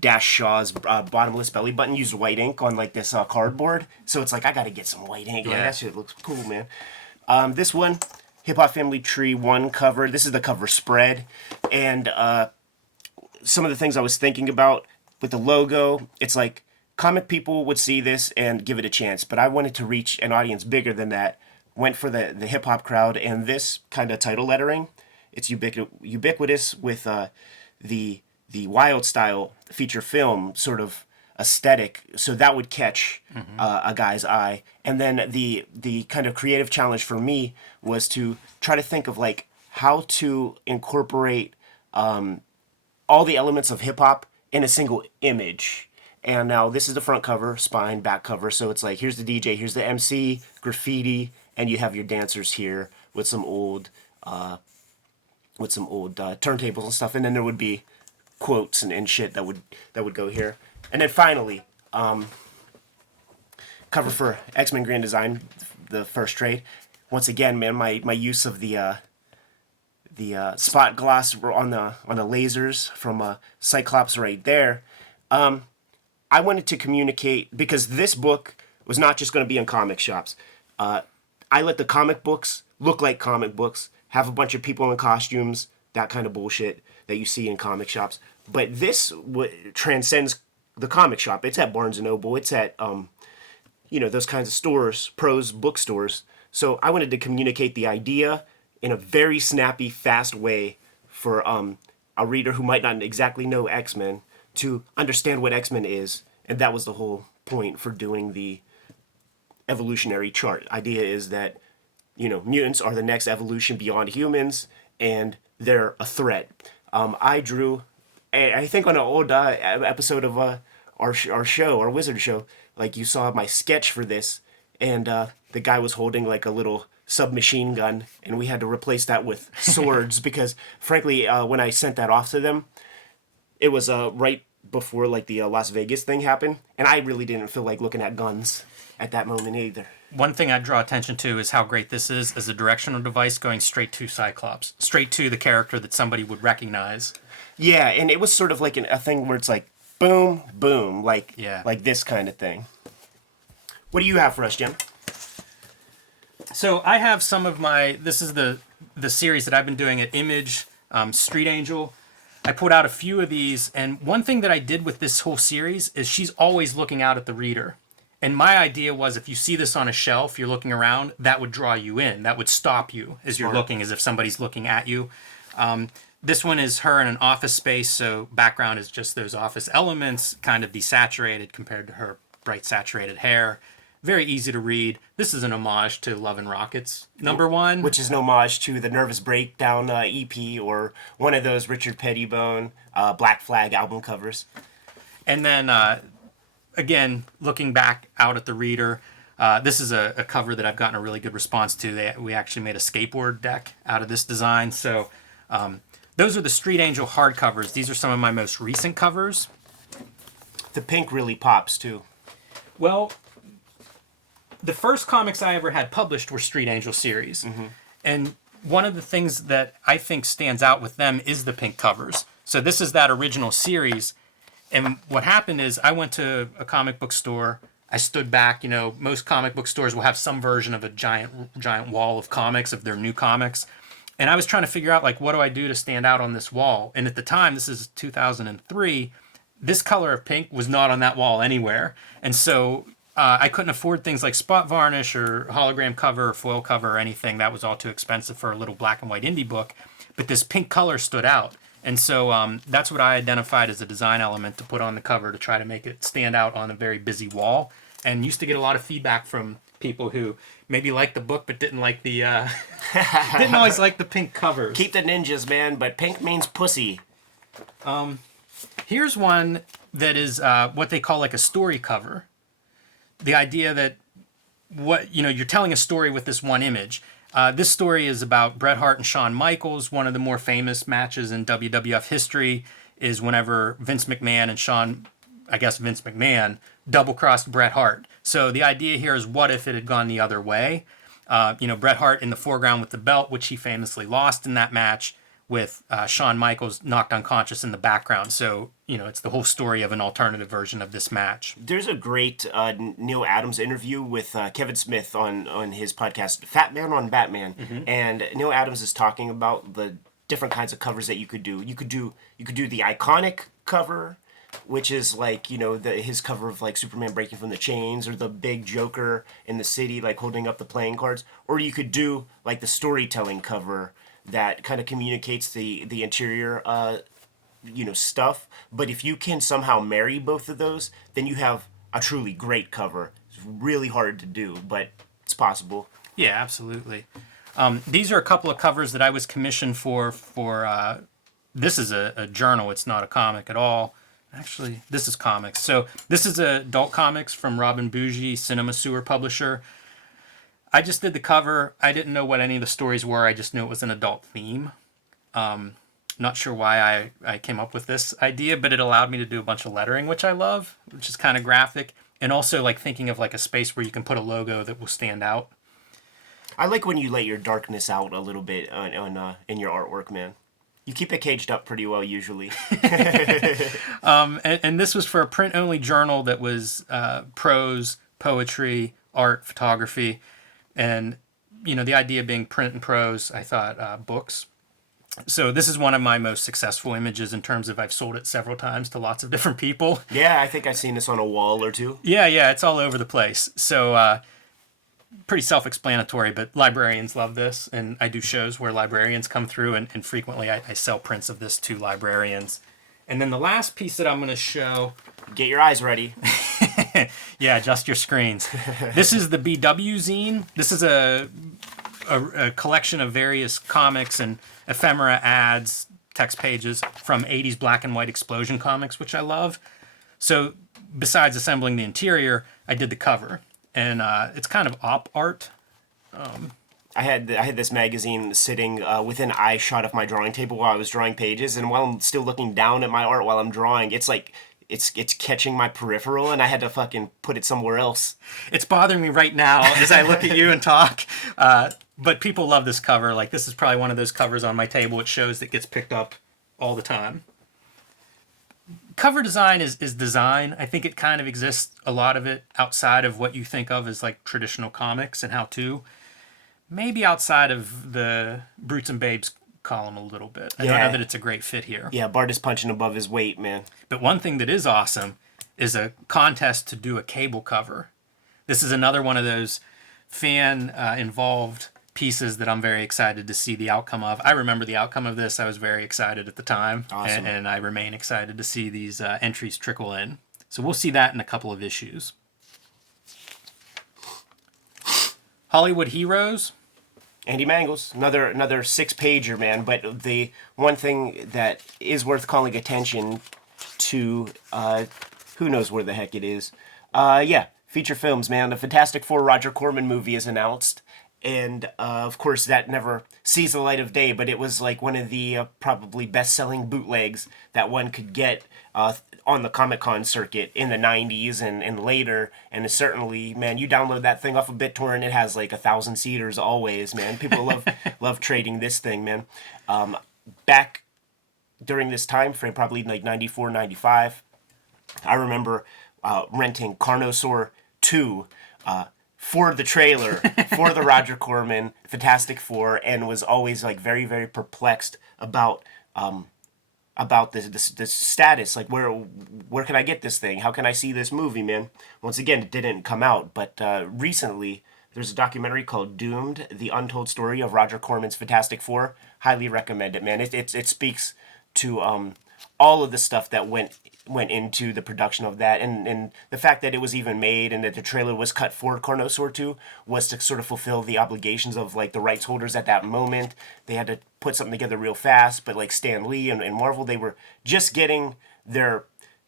Dash Shaw's bottomless belly button used white ink on like this cardboard, so it's like I gotta get some white ink. Yeah. Like, that shit looks cool, man. This one, Hip Hop Family Tree 1 cover. This is the cover spread, and some of the things I was thinking about with the logo. It's like comic people would see this and give it a chance, but I wanted to reach an audience bigger than that. Went for the hip hop crowd, and this kind of title lettering. It's ubiquitous with the wild style feature film sort of aesthetic, so that would catch a guy's eye. And then the kind of creative challenge for me was to try to think of like how to incorporate all the elements of hip hop in a single image. And now this is the front cover, spine, back cover. So it's like here's the DJ, here's the MC, graffiti, and you have your dancers here with some old turntables and stuff. And then there would be quotes and shit that would go here. And then finally, cover for X-Men Grand Design, the first trade. Once again, man, my use of the spot gloss on the lasers from Cyclops right there. I wanted to communicate because this book was not just going to be in comic shops. I let the comic books look like comic books, have a bunch of people in costumes, that kind of bullshit that you see in comic shops. But this transcends the comic shop. It's at Barnes & Noble. It's at, those kinds of stores, prose bookstores. So I wanted to communicate the idea in a very snappy, fast way for a reader who might not exactly know X-Men to understand what X-Men is. And that was the whole point for doing the evolutionary chart. Idea is that, mutants are the next evolution beyond humans, and they're a threat. I drew, I think on an old episode of our Wizard show, like you saw my sketch for this, and the guy was holding like a little submachine gun, and we had to replace that with swords because, frankly, when I sent that off to them, it was right before like the Las Vegas thing happened, and I really didn't feel like looking at guns at that moment either. One thing I'd draw attention to is how great this is as a directional device going straight to Cyclops, straight to the character that somebody would recognize. Yeah, and it was sort of like a thing where it's like, boom, boom, like this kind of thing. What do you have for us, Jim? So I have some of this is the series that I've been doing at Image Street Angel. I put out a few of these, and one thing that I did with this whole series is she's always looking out at the reader. And my idea was if you see this on a shelf, you're looking around, that would draw you in. That would stop you as you're looking, as if somebody's looking at you. This one is her in an office space, so background is just those office elements, kind of desaturated compared to her bright saturated hair. Very easy to read. This is an homage to Love and Rockets #1. Which is an homage to the Nervous Breakdown EP, or one of those Richard Pettibone Black Flag album covers. And then, again, looking back out at the reader, this is a cover that I've gotten a really good response to. We actually made a skateboard deck out of this design. So those are the Street Angel hardcovers. These are some of my most recent covers. The pink really pops, too. Well, the first comics I ever had published were Street Angel series. And one of the things that I think stands out with them is the pink covers. So this is that original series. And what happened is I went to a comic book store. I stood back. You know, most comic book stores will have some version of a giant wall of comics, of their new comics. And I was trying to figure out, like, what do I do to stand out on this wall? And at the time, this is 2003, this color of pink was not on that wall anywhere. And so I couldn't afford things like spot varnish or hologram cover or foil cover or anything. That was all too expensive for a little black and white indie book. But this pink color stood out. And so that's what I identified as a design element to put on the cover to try to make it stand out on a very busy wall. And used to get a lot of feedback from people who maybe liked the book but didn't like the didn't always like the pink covers. Keep the ninjas, man, but pink means pussy. Here's one that is what they call like a story cover. The idea that you're telling a story with this one image. This story is about Bret Hart and Shawn Michaels. One of the more famous matches in WWF history is whenever Vince McMahon double-crossed Bret Hart. So the idea here is, what if it had gone the other way? Bret Hart in the foreground with the belt, which he famously lost in that match, with Shawn Michaels knocked unconscious in the background. So, it's the whole story of an alternative version of this match. There's a great Neil Adams interview with Kevin Smith on his podcast, Fat Man on Batman. And Neil Adams is talking about the different kinds of covers that you could do. You could do the iconic cover, which is like, his cover of like Superman breaking from the chains, or the big Joker in the city, like holding up the playing cards. Or you could do like the storytelling cover that kind of communicates the interior, stuff. But if you can somehow marry both of those, then you have a truly great cover. It's really hard to do, but it's possible. Yeah, absolutely. These are a couple of covers that I was commissioned for this is a journal. It's not a comic at all. Actually, this is comics. So this is adult comics from Robin Bougie, Cinema Sewer publisher. I just did the cover. I didn't know what any of the stories were. I just knew it was an adult theme. Not sure why I came up with this idea, but it allowed me to do a bunch of lettering, which I love, which is kind of graphic. And also like thinking of like a space where you can put a logo that will stand out. I like when you let your darkness out a little bit in your artwork, man. You keep it caged up pretty well, usually. And this was for a print-only journal that was prose, poetry, art, photography. And, the idea being print and prose, I thought books. So this is one of my most successful images in terms of I've sold it several times to lots of different people. Yeah, I think I've seen this on a wall or two. Yeah, it's all over the place. So pretty self-explanatory, but librarians love this. And I do shows where librarians come through, and frequently I sell prints of this to librarians. And then the last piece that I'm going to show... Get your eyes ready. Yeah, adjust your screens. This is the BW zine. This is a collection of various comics and ephemera, ads, text pages from 80s black and white explosion comics, which I love. So besides assembling the interior, I did the cover. And it's kind of op art. I had this magazine sitting within eye shot of my drawing table while I was drawing pages, and while I'm still looking down at my art while I'm drawing, it's like it's catching my peripheral, and I had to fucking put it somewhere else. It's bothering me right now as I look at you and talk. But people love this cover. Like, this is probably one of those covers on my table. It shows that gets picked up all the time. Cover design is design. I think it kind of exists, a lot of it, outside of what you think of as like traditional comics and how to. Maybe outside of the Brutes and Babes McCallum a little bit. I don't know that it's a great fit here. Yeah, Bart is punching above his weight, man. But one thing that is awesome is a contest to do a cable cover. This is another one of those fan involved pieces that I'm very excited to see the outcome of. I remember the outcome of this. I was very excited at the time. Awesome. And I remain excited to see these entries trickle in. So we'll see that in a couple of issues. Hollywood Heroes. Andy Mangles, another 6-pager, man. But the one thing that is worth calling attention to, who knows where the heck it is. Feature films, man. The Fantastic Four Roger Corman movie is announced. And, of course, that never sees the light of day, but it was like one of the probably best-selling bootlegs that one could get on the Comic-Con circuit in the 90s and later. And it's certainly, man, you download that thing off of BitTorrent, it has like 1,000 seaters always, man. People love trading this thing, man. Back during this time frame, probably like 94, 95, I remember renting Carnosaur 2 for the trailer for the Roger Corman Fantastic Four, and was always like very, very perplexed about the status. Like, where can I get this thing? How can I see this movie, man? Once again, it didn't come out, but recently there's a documentary called Doomed: The Untold Story of Roger Corman's Fantastic Four. Highly recommend it, man. It speaks to all of the stuff that went into the production of that, and the fact that it was even made and that the trailer was cut for Carnosaur 2 was to sort of fulfill the obligations of like the rights holders at that moment. They had to put something together real fast, but like Stan Lee and Marvel, they were just getting their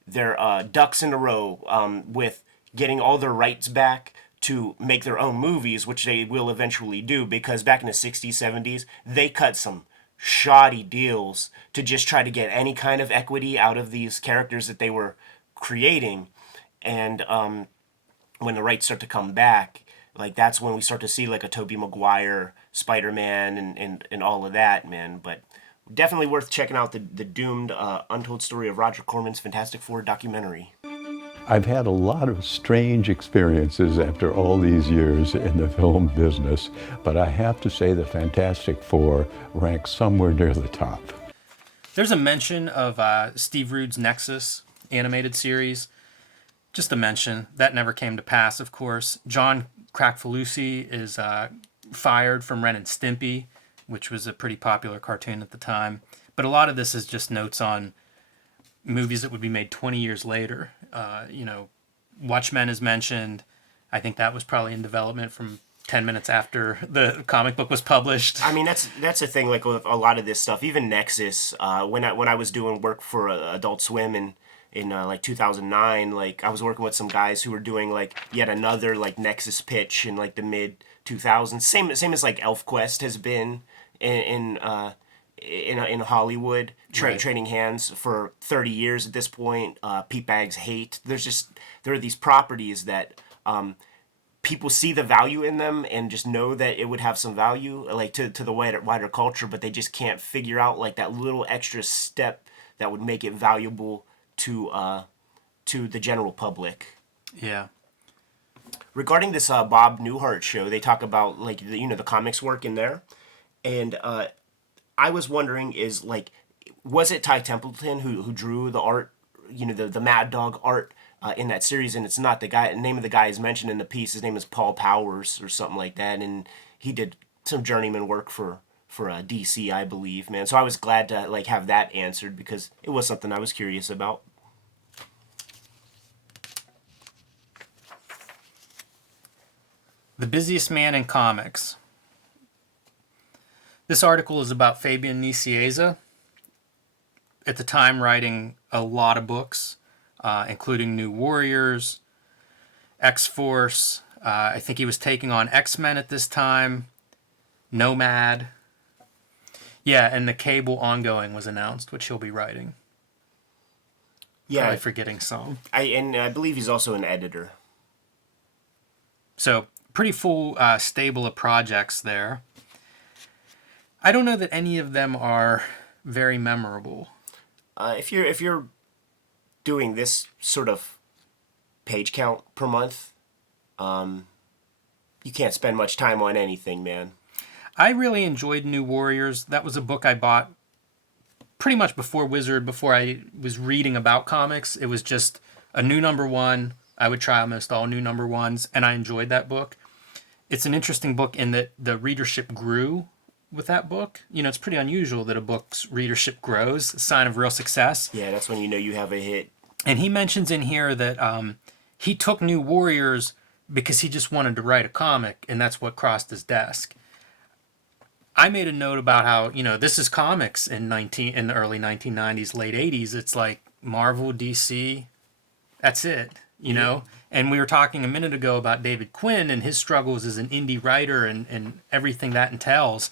ducks in a row with getting all their rights back to make their own movies, which they will eventually do, because back in the 60s, 70s, they cut some shoddy deals to just try to get any kind of equity out of these characters that they were creating. And when the rights start to come back, like that's when we start to see like a Tobey Maguire Spider-Man and all of that, man. But definitely worth checking out the Doomed Untold Story of Roger Corman's Fantastic Four documentary. I've had a lot of strange experiences after all these years in the film business, but I have to say the Fantastic Four ranks somewhere near the top. There's a mention of Steve Rude's Nexus animated series. Just a mention. That never came to pass, of course. John Kracfalusi is fired from Ren and Stimpy, which was a pretty popular cartoon at the time. But a lot of this is just notes on movies that would be made 20 years later. Watchmen is mentioned. I think that was probably in development from 10 minutes after the comic book was published. I mean, that's the thing, like with a lot of this stuff, even Nexus, when I was doing work for Adult Swim in like 2009, like I was working with some guys who were doing like yet another like Nexus pitch in like the mid 2000s. Same as like ElfQuest has been in Hollywood, trading hands for 30 years at this point. Pete Bag's Hate. There are these properties that people see the value in them and just know that it would have some value, like to the wider culture, but they just can't figure out like that little extra step that would make it valuable to the general public. Yeah. Regarding this Bob Newhart show, they talk about like the comics work in there, and I was wondering, was it Ty Templeton who drew the art, the Mad Dog art in that series? And it's not. The name of the guy is mentioned in the piece. His name is Paul Powers or something like that, and he did some journeyman work for DC, I believe, man. So I was glad to like have that answered, because it was something I was curious about. The Busiest Man in Comics. This article is about Fabian Nicieza, at the time writing a lot of books, including New Warriors, X-Force. I think he was taking on X-Men at this time, Nomad. Yeah, and the Cable ongoing was announced, which he'll be writing. Yeah, Probably forgetting some. I believe he's also an editor. So pretty full stable of projects there. I don't know that any of them are very memorable. If you're doing this sort of page count per month, you can't spend much time on anything, man. I really enjoyed New Warriors. That was a book I bought pretty much before Wizard, before I was reading about comics. It was just a new number one. I would try almost all new number ones, and I enjoyed that book. It's an interesting book in that the readership grew with that book. You know, it's pretty unusual that a book's readership grows, a sign of real success. Yeah, that's when you know you have a hit. And he mentions in here that he took New Warriors because he just wanted to write a comic, and that's what crossed his desk. I made a note about how, you know, this is comics in the early 1990s, late 80s. It's like Marvel, DC, that's it, you know? And we were talking a minute ago about David Quinn and his struggles as an indie writer and everything that entails.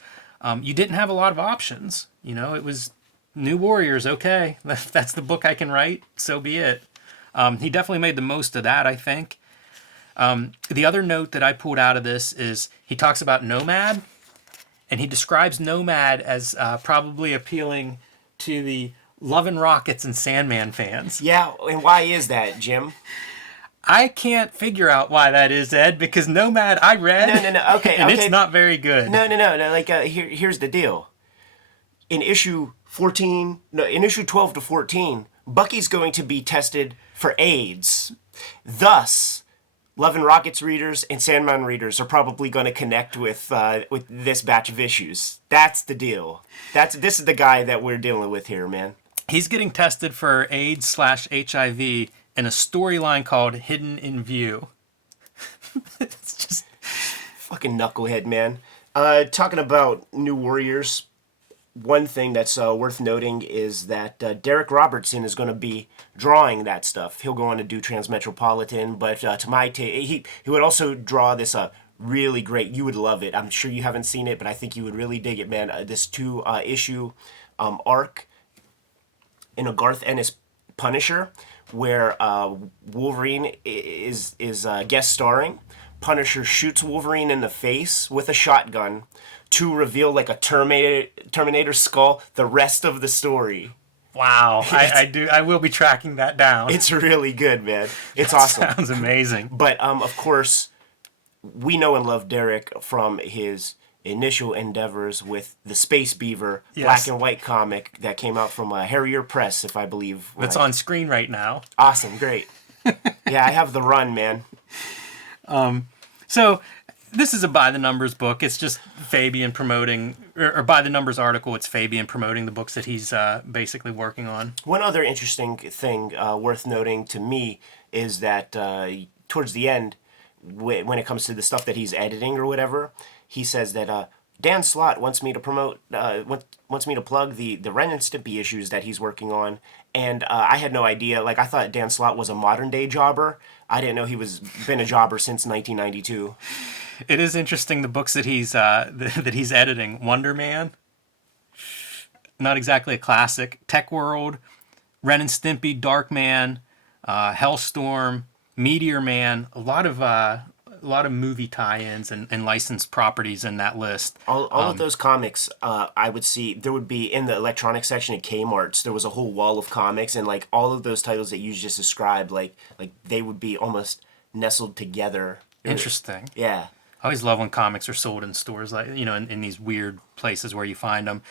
You didn't have a lot of options, you know? It was New Warriors, okay, that's the book I can write, so be it. He definitely made the most of that, I think. The other note that I pulled out of this is he talks about Nomad, and he describes Nomad as probably appealing to the Love and Rockets and Sandman fans. Yeah, and why is that, Jim? I can't figure out why that is, Ed, because Nomad I read, No, okay, and okay. it's not very good. No, like, here's the deal. In issue 12 to 14, Bucky's going to be tested for AIDS. Thus, Love and Rockets readers and Sandman readers are probably going to connect with this batch of issues. That's the deal. This is the guy that we're dealing with here, man. He's getting tested for AIDS/HIV in a storyline called Hidden in View. It's just Fucking knucklehead, man. Talking about New Warriors, one thing that's worth noting is that Derek Robertson is going to be drawing that stuff. He'll go on to do Transmetropolitan, but to my taste, he would also draw this really great. You would love it. I'm sure you haven't seen it, but I think you would really dig it, man. This 2-issue arc in a Garth Ennis Punisher, where Wolverine is guest starring. Punisher shoots Wolverine in the face with a shotgun to reveal like a Terminator skull the rest of the story. wow. I will be tracking that down. It's really good, man. It's awesome. Sounds amazing. But of course, we know and love Derek from his initial endeavors with the Space Beaver black and white comic that came out from Harrier Press, if I believe. That's on screen right now. Awesome, great. Yeah, I have the run, man. So this is a by the numbers book. It's just Fabian promoting, or by the numbers article. It's Fabian promoting the books that he's basically working on. One other interesting thing worth noting to me is that towards the end, when it comes to the stuff that he's editing or whatever, he says that Dan Slott wants me to promote, wants me to plug the Ren and Stimpy issues that he's working on. And I had no idea. Like, I thought Dan Slott was a modern day jobber. I didn't know he was been a jobber since 1992. It is interesting, the books that he's editing. Wonder Man, not exactly a classic. Tech World, Ren and Stimpy, Dark Man, Hellstorm, Meteor Man. A lot of movie tie-ins and licensed properties in that list. All of those comics, I would see, there would be in the electronics section at Kmart's, there was a whole wall of comics, and like all of those titles that you just described, like they would be almost nestled together. Interesting. Yeah. I always love when comics are sold in stores, like, you know, in these weird places where you find them.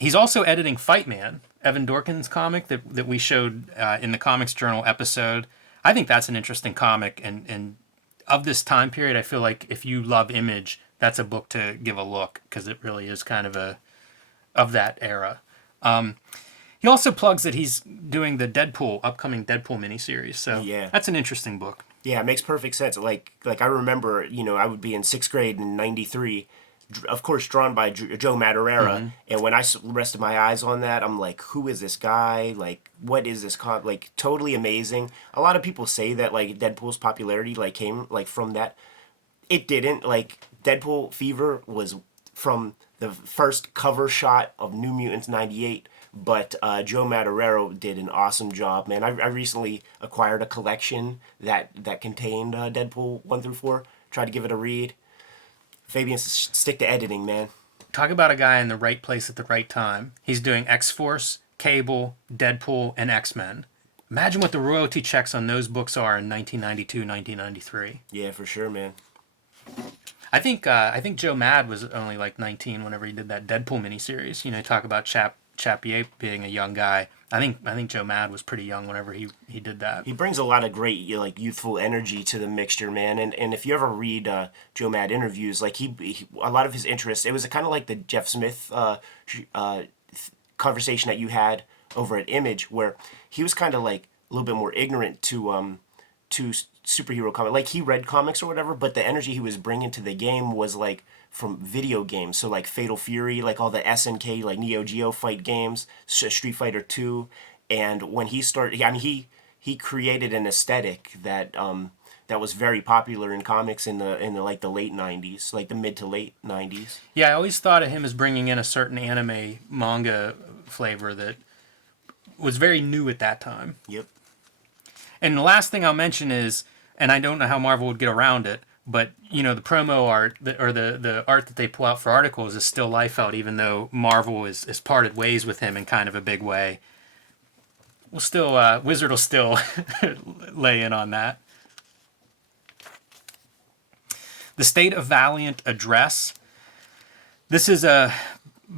He's also editing Fight Man, Evan Dorkin's comic that we showed in the Comics Journal episode. I think that's an interesting comic, and of this time period, I feel like if you love Image, that's a book to give a look, because it really is kind of of that era. He also plugs that he's doing the upcoming Deadpool miniseries, so yeah, that's an interesting book. Yeah, it makes perfect sense. Like I remember, you know, I would be in 6th grade in '93, of course, drawn by Joe Madureira, and when I rested my eyes on that, I'm like, who is this guy? Like, what is this like, totally amazing. A lot of people say that like Deadpool's popularity like came like from that. It didn't. Like, Deadpool fever was from the first cover shot of New Mutants '98. But Joe Madureira did an awesome job, man. I recently acquired a collection that contained Deadpool 1 through 4. Tried to give it a read. Fabian, stick to editing, man. Talk about a guy in the right place at the right time. He's doing X-Force, Cable, Deadpool, and X-Men. Imagine what the royalty checks on those books are in 1992, 1993. Yeah, for sure, man. I think Joe Mad was only like 19 whenever he did that Deadpool miniseries. Talk about Chappie being a young guy. I think Joe Mad was pretty young whenever he did that. He brings a lot of great like youthful energy to the mixture, man. And if you ever read Joe Mad interviews, like he a lot of his interests, it was kind of like the Jeff Smith conversation that you had over at Image, where he was kind of like a little bit more ignorant to superhero comic. Like he read comics or whatever, but the energy he was bringing to the game was like from video games. So like Fatal Fury, like all the SNK, like Neo Geo fight games, Street Fighter 2. And when he started, I mean, he created an aesthetic that that was very popular in comics in the like the late 90s, like the mid to late 90s. Yeah, I always thought of him as bringing in a certain anime manga flavor that was very new at that time. Yep. And the last thing I'll mention is, and I don't know how Marvel would get around it, but the promo art or the art that they pull out for articles is still Liefeld, even though Marvel is parted ways with him in kind of a big way. We'll still Wizard will still lay in on that. The State of Valiant address. This is a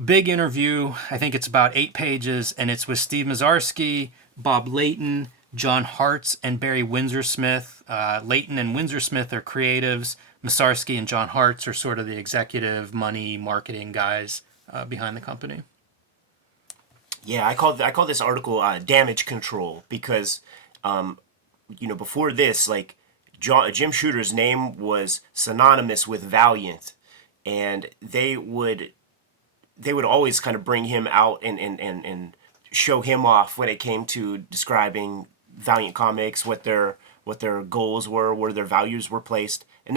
big interview. I think it's about 8 pages, and it's with Steve Mazarsky, Bob Layton, John Hartz, and Barry Windsor-Smith. Layton and Windsor-Smith are creatives. Mazarsky and John Hartz are sort of the executive, money, marketing guys behind the company. Yeah, I call this article damage control because, before this, like Jim Shooter's name was synonymous with Valiant, and they would always kind of bring him out and show him off when it came to describing Valiant Comics, what their goals were, where their values were placed. And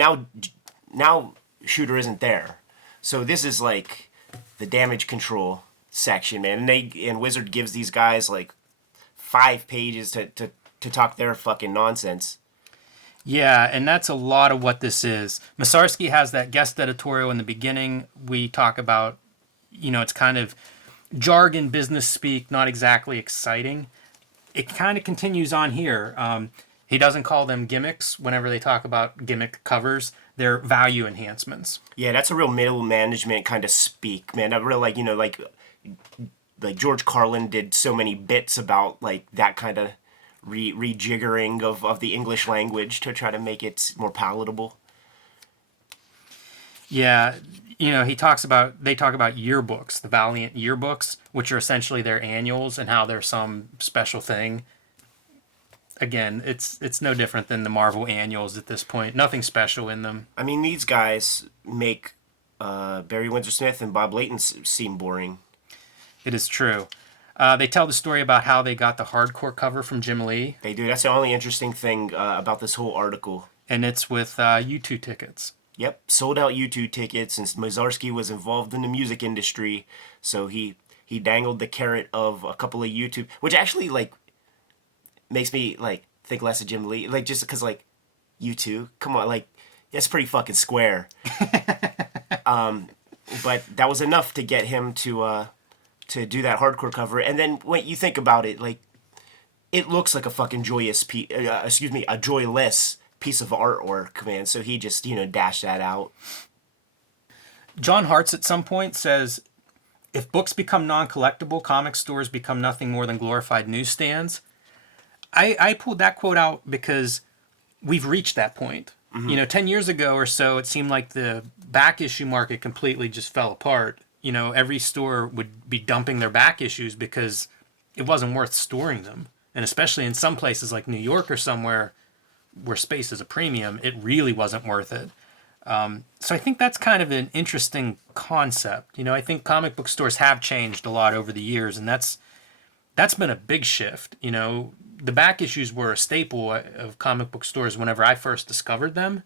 now Shooter isn't there. So this is like the damage control section, man. And Wizard gives these guys like 5 pages to talk their fucking nonsense. Yeah, and that's a lot of what this is. Mazarsky has that guest editorial in the beginning. We talk about, it's kind of jargon, business speak, not exactly exciting. It kind of continues on here. He doesn't call them gimmicks whenever they talk about gimmick covers. They're value enhancements. Yeah, that's a real middle management kind of speak, man. I really like George Carlin did so many bits about like that kind of rejiggering of the English language to try to make it more palatable. Yeah, they talk about yearbooks, the Valiant yearbooks, which are essentially their annuals and how they're some special thing. Again, it's no different than the Marvel annuals at this point. Nothing special in them. I mean, these guys make Barry Windsor-Smith and Bob Layton seem boring. It is true. They tell the story about how they got the hardcore cover from Jim Lee. They do. That's the only interesting thing about this whole article. And it's with U2 tickets. Yep, sold out U2 tickets, since Mazarsky was involved in the music industry, so he dangled the carrot of a couple of U2, which actually like makes me like think less of Jim Lee, like just because like U2, come on, like that's pretty fucking square. But that was enough to get him to do that hardcore cover, and then when you think about it, like it looks like a fucking joyless piece of artwork, man. So he just, dashed that out. John Hartz at some point says, if books become non-collectible, comic stores become nothing more than glorified newsstands. I pulled that quote out because we've reached that point. Mm-hmm. 10 years ago or so, it seemed like the back issue market completely just fell apart. Every store would be dumping their back issues because it wasn't worth storing them. And especially in some places like New York or somewhere where space is a premium, it really wasn't worth it. So I think that's kind of an interesting concept. I think comic book stores have changed a lot over the years, and that's been a big shift. The back issues were a staple of comic book stores whenever I first discovered them,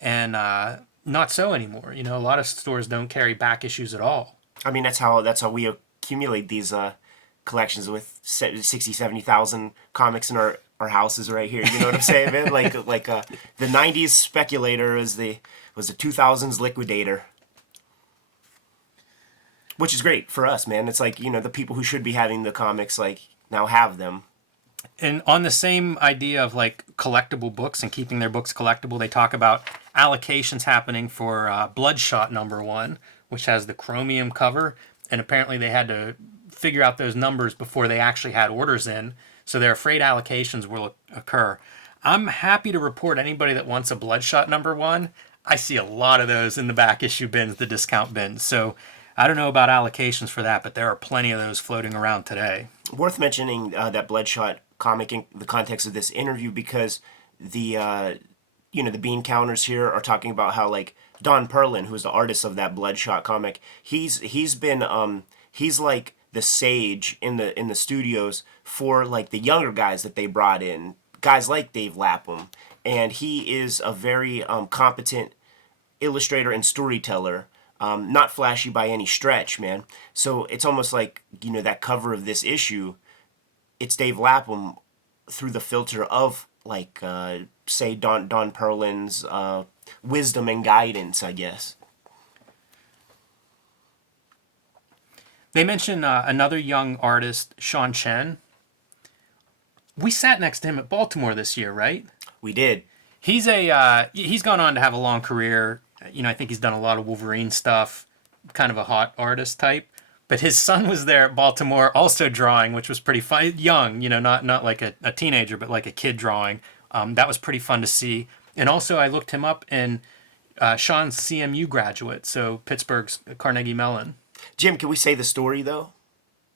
and not so anymore. A lot of stores don't carry back issues at all. I mean, that's how we accumulate these collections with 60, 70,000 comics in our houses right here. You know what I'm saying, man? Like the 90s speculator was the 2000s liquidator. Which is great for us, man. It's like, the people who should be having the comics like now have them. And on the same idea of like collectible books and keeping their books collectible, they talk about allocations happening for Bloodshot #1, which has the chromium cover. And apparently they had to figure out those numbers before they actually had orders in. So they're afraid allocations will occur. I'm happy to report anybody that wants a Bloodshot #1. I see a lot of those in the back issue bins, the discount bins. So I don't know about allocations for that, but there are plenty of those floating around today. Worth mentioning that Bloodshot comic in the context of this interview, because the the bean counters here are talking about how like Don Perlin, who's the artist of that Bloodshot comic, he's been he's like the sage in the studios for like the younger guys that they brought in, guys like Dave Lapham, and he is a very competent illustrator and storyteller. Not flashy by any stretch, man. So it's almost like, that cover of this issue, it's Dave Lapham through the filter of, like, say, Don Perlin's wisdom and guidance, I guess. They mention another young artist, Sean Chen. We sat next to him at Baltimore this year, right? We did. He's he's gone on to have a long career. I think he's done a lot of Wolverine stuff, kind of a hot artist type. But his son was there at Baltimore also drawing, which was pretty fun. Young, not like a teenager, but like a kid drawing. That was pretty fun to see. And also I looked him up, and Sean's CMU graduate, so Pittsburgh's Carnegie Mellon. Jim, can we say the story, though?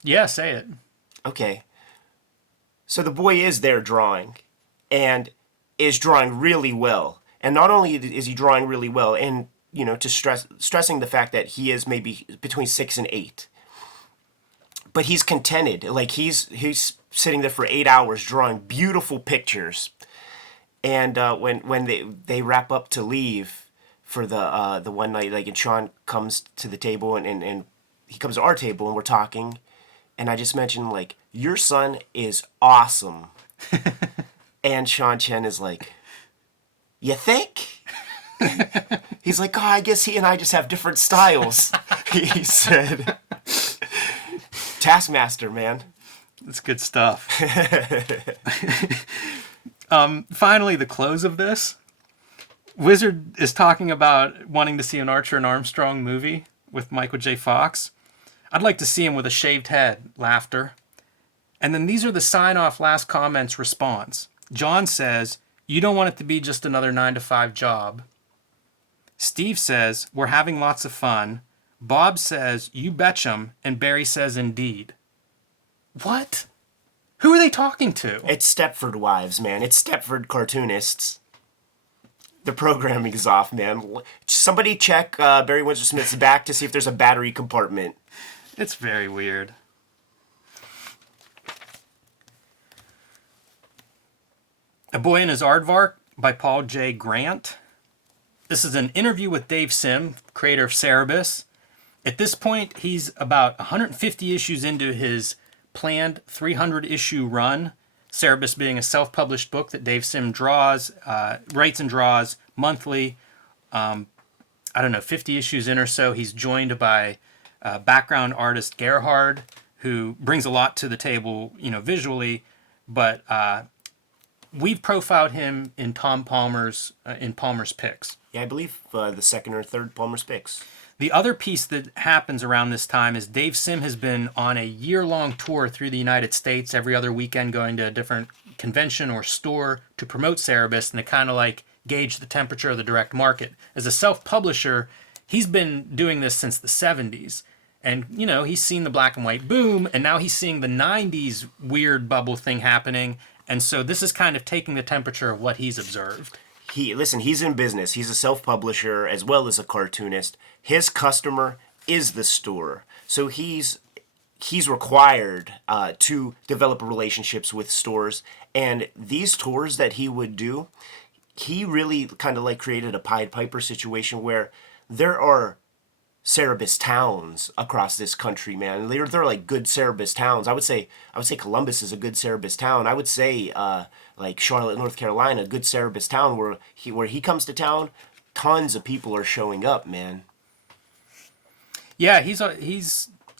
Yeah, say it. Okay. So the boy is there drawing, and is drawing really well. And not only is he drawing really well, and to stressing the fact that he is maybe between 6 and 8, but he's contented. Like he's sitting there for 8 hours drawing beautiful pictures. And when they wrap up to leave for the one night, like, and Sean comes to the table and he comes to our table and we're talking, and I just mentioned like, your son is awesome, and Sean Chen is like, you think? He's like, I guess he and I just have different styles. He said, Taskmaster, man. That's good stuff. Finally, the close of this. Wizard is talking about wanting to see an Archer and Armstrong movie with Michael J. Fox. I'd like to see him with a shaved head. Laughter. And then these are the sign-off last comments response. John says, you don't want it to be just another 9-to-5 job. Steve says, we're having lots of fun. Bob says, you betch'em. And Barry says, indeed. What? Who are they talking to? It's Stepford Wives, man. It's Stepford Cartoonists. The programming is off, man. Somebody check Barry Windsor-Smith's back to see if there's a battery compartment. It's very weird. A Boy and His Aardvark by Paul J. Grant. This is an interview with Dave Sim, creator of Cerebus. At this point, he's about 150 issues into his planned 300-issue run. Cerebus being a self-published book that Dave Sim writes and draws monthly. 50 issues in or so. He's joined by background artist Gerhard, who brings a lot to the table, visually, but we've profiled him in Tom Palmer's picks. Yeah, I believe the second or third Palmer's picks. The other piece that happens around this time is Dave Sim has been on a year-long tour through the United States, every other weekend going to a different convention or store to promote Cerebus and to kind of like gauge the temperature of the direct market. As a self-publisher, he's been doing this since the 70s. And, he's seen the black and white boom, and now he's seeing the 90s weird bubble thing happening. And so this is kind of taking the temperature of what he's observed. He's in business. He's a self-publisher as well as a cartoonist. His customer is the store. So he's required to develop relationships with stores. And these tours that he would do, he really kind of like created a Pied Piper situation where there are Cerebus towns across this country, man. They're like good Cerebus towns. I would say Columbus is a good Cerebus town. I would say like Charlotte, North Carolina, a good Cerebus town where he comes to town, tons of people are showing up, man. Yeah, he's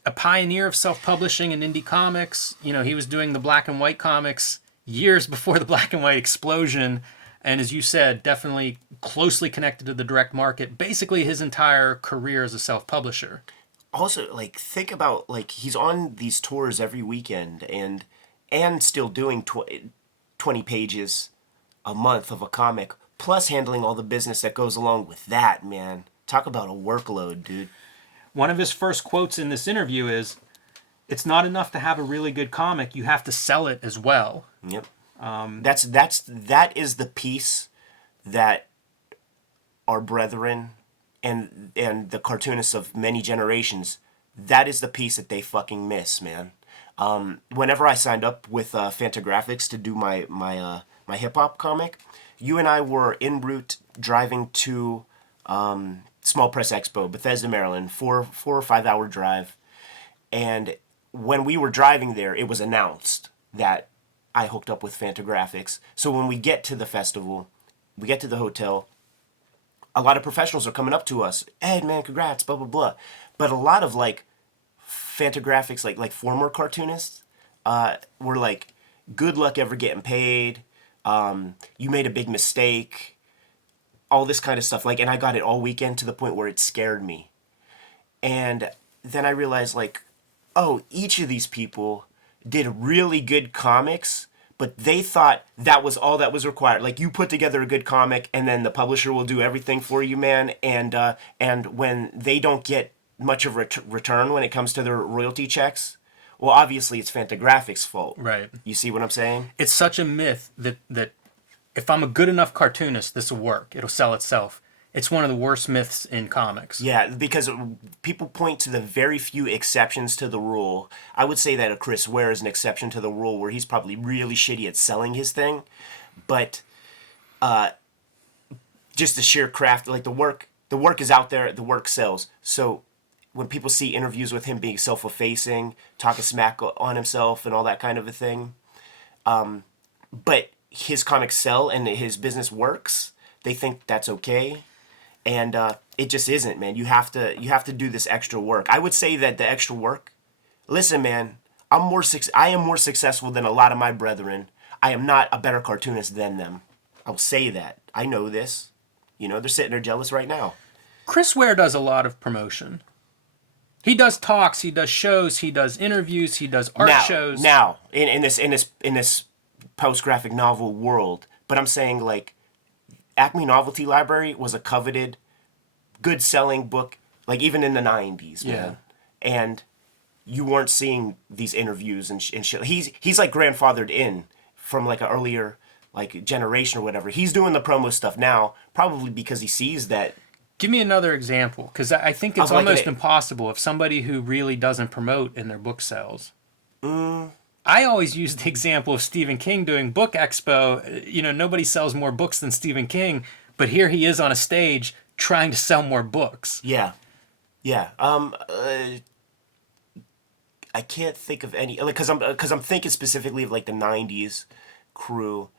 a pioneer of self-publishing and indie comics. He was doing the black and white comics years before the black and white explosion. And as you said, definitely closely connected to the direct market, basically his entire career as a self-publisher. Also, like, think about, like, he's on these tours every weekend and still doing 20 pages a month of a comic, plus handling all the business that goes along with that, man. Talk about a workload, dude. One of his first quotes in this interview is, "It's not enough to have a really good comic, you have to sell it as well." Yep. That is the piece that our brethren and the cartoonists of many generations, that is the piece that they fucking miss, man. Whenever I signed up with Fantagraphics to do my hip hop comic, you and I were en route driving to Small Press Expo, Bethesda, Maryland, 4 or 5 hour drive, and when we were driving there, it was announced that I hooked up with Fantagraphics. So when we get to the festival, we get to the hotel, a lot of professionals are coming up to us. "Hey, man, congrats, blah, blah, blah." But a lot of, like, Fantagraphics, like former cartoonists, were like, "Good luck ever getting paid. You made a big mistake." All this kind of stuff. Like, and I got it all weekend to the point where it scared me. And then I realized, like, oh, each of these people did really good comics, but they thought that was all that was required. Like, you put together a good comic, and then the publisher will do everything for you, man. And when they don't get much of a return when it comes to their royalty checks, well, obviously it's Fantagraphics' fault. Right. You see what I'm saying? It's such a myth that if I'm a good enough cartoonist, this will work. It'll sell itself. It's one of the worst myths in comics. Yeah, because people point to the very few exceptions to the rule. I would say that a Chris Ware is an exception to the rule, where he's probably really shitty at selling his thing. But just the sheer craft, like the work is out there, the work sells. So when people see interviews with him being self-effacing, talking smack on himself and all that kind of a thing, but his comics sell and his business works, they think that's okay. And it just isn't, man. You have to do this extra work. I would say that the extra work. Listen, man, I am more successful than a lot of my brethren. I am not a better cartoonist than them. I will say that. I know this. You know, they're sitting there jealous right now. Chris Ware does a lot of promotion. He does talks, he does shows, he does interviews, he does art shows. Now, in this post-graphic novel world, but I'm saying, like, Acme Novelty Library was a coveted, good-selling book, like, even in the 90s, man. Yeah. And you weren't seeing these interviews and shit. He's like grandfathered in from, like, an earlier, like, generation or whatever. He's doing the promo stuff now, probably because he sees that. Give me another example, because I think it's almost impossible if somebody who really doesn't promote in their book sells. I always use the example of Stephen King doing Book Expo. You know, nobody sells more books than Stephen King, but here he is on a stage trying to sell more books. Yeah. Yeah. I can't think of any, like, because I'm thinking specifically of, like, the 90s crew.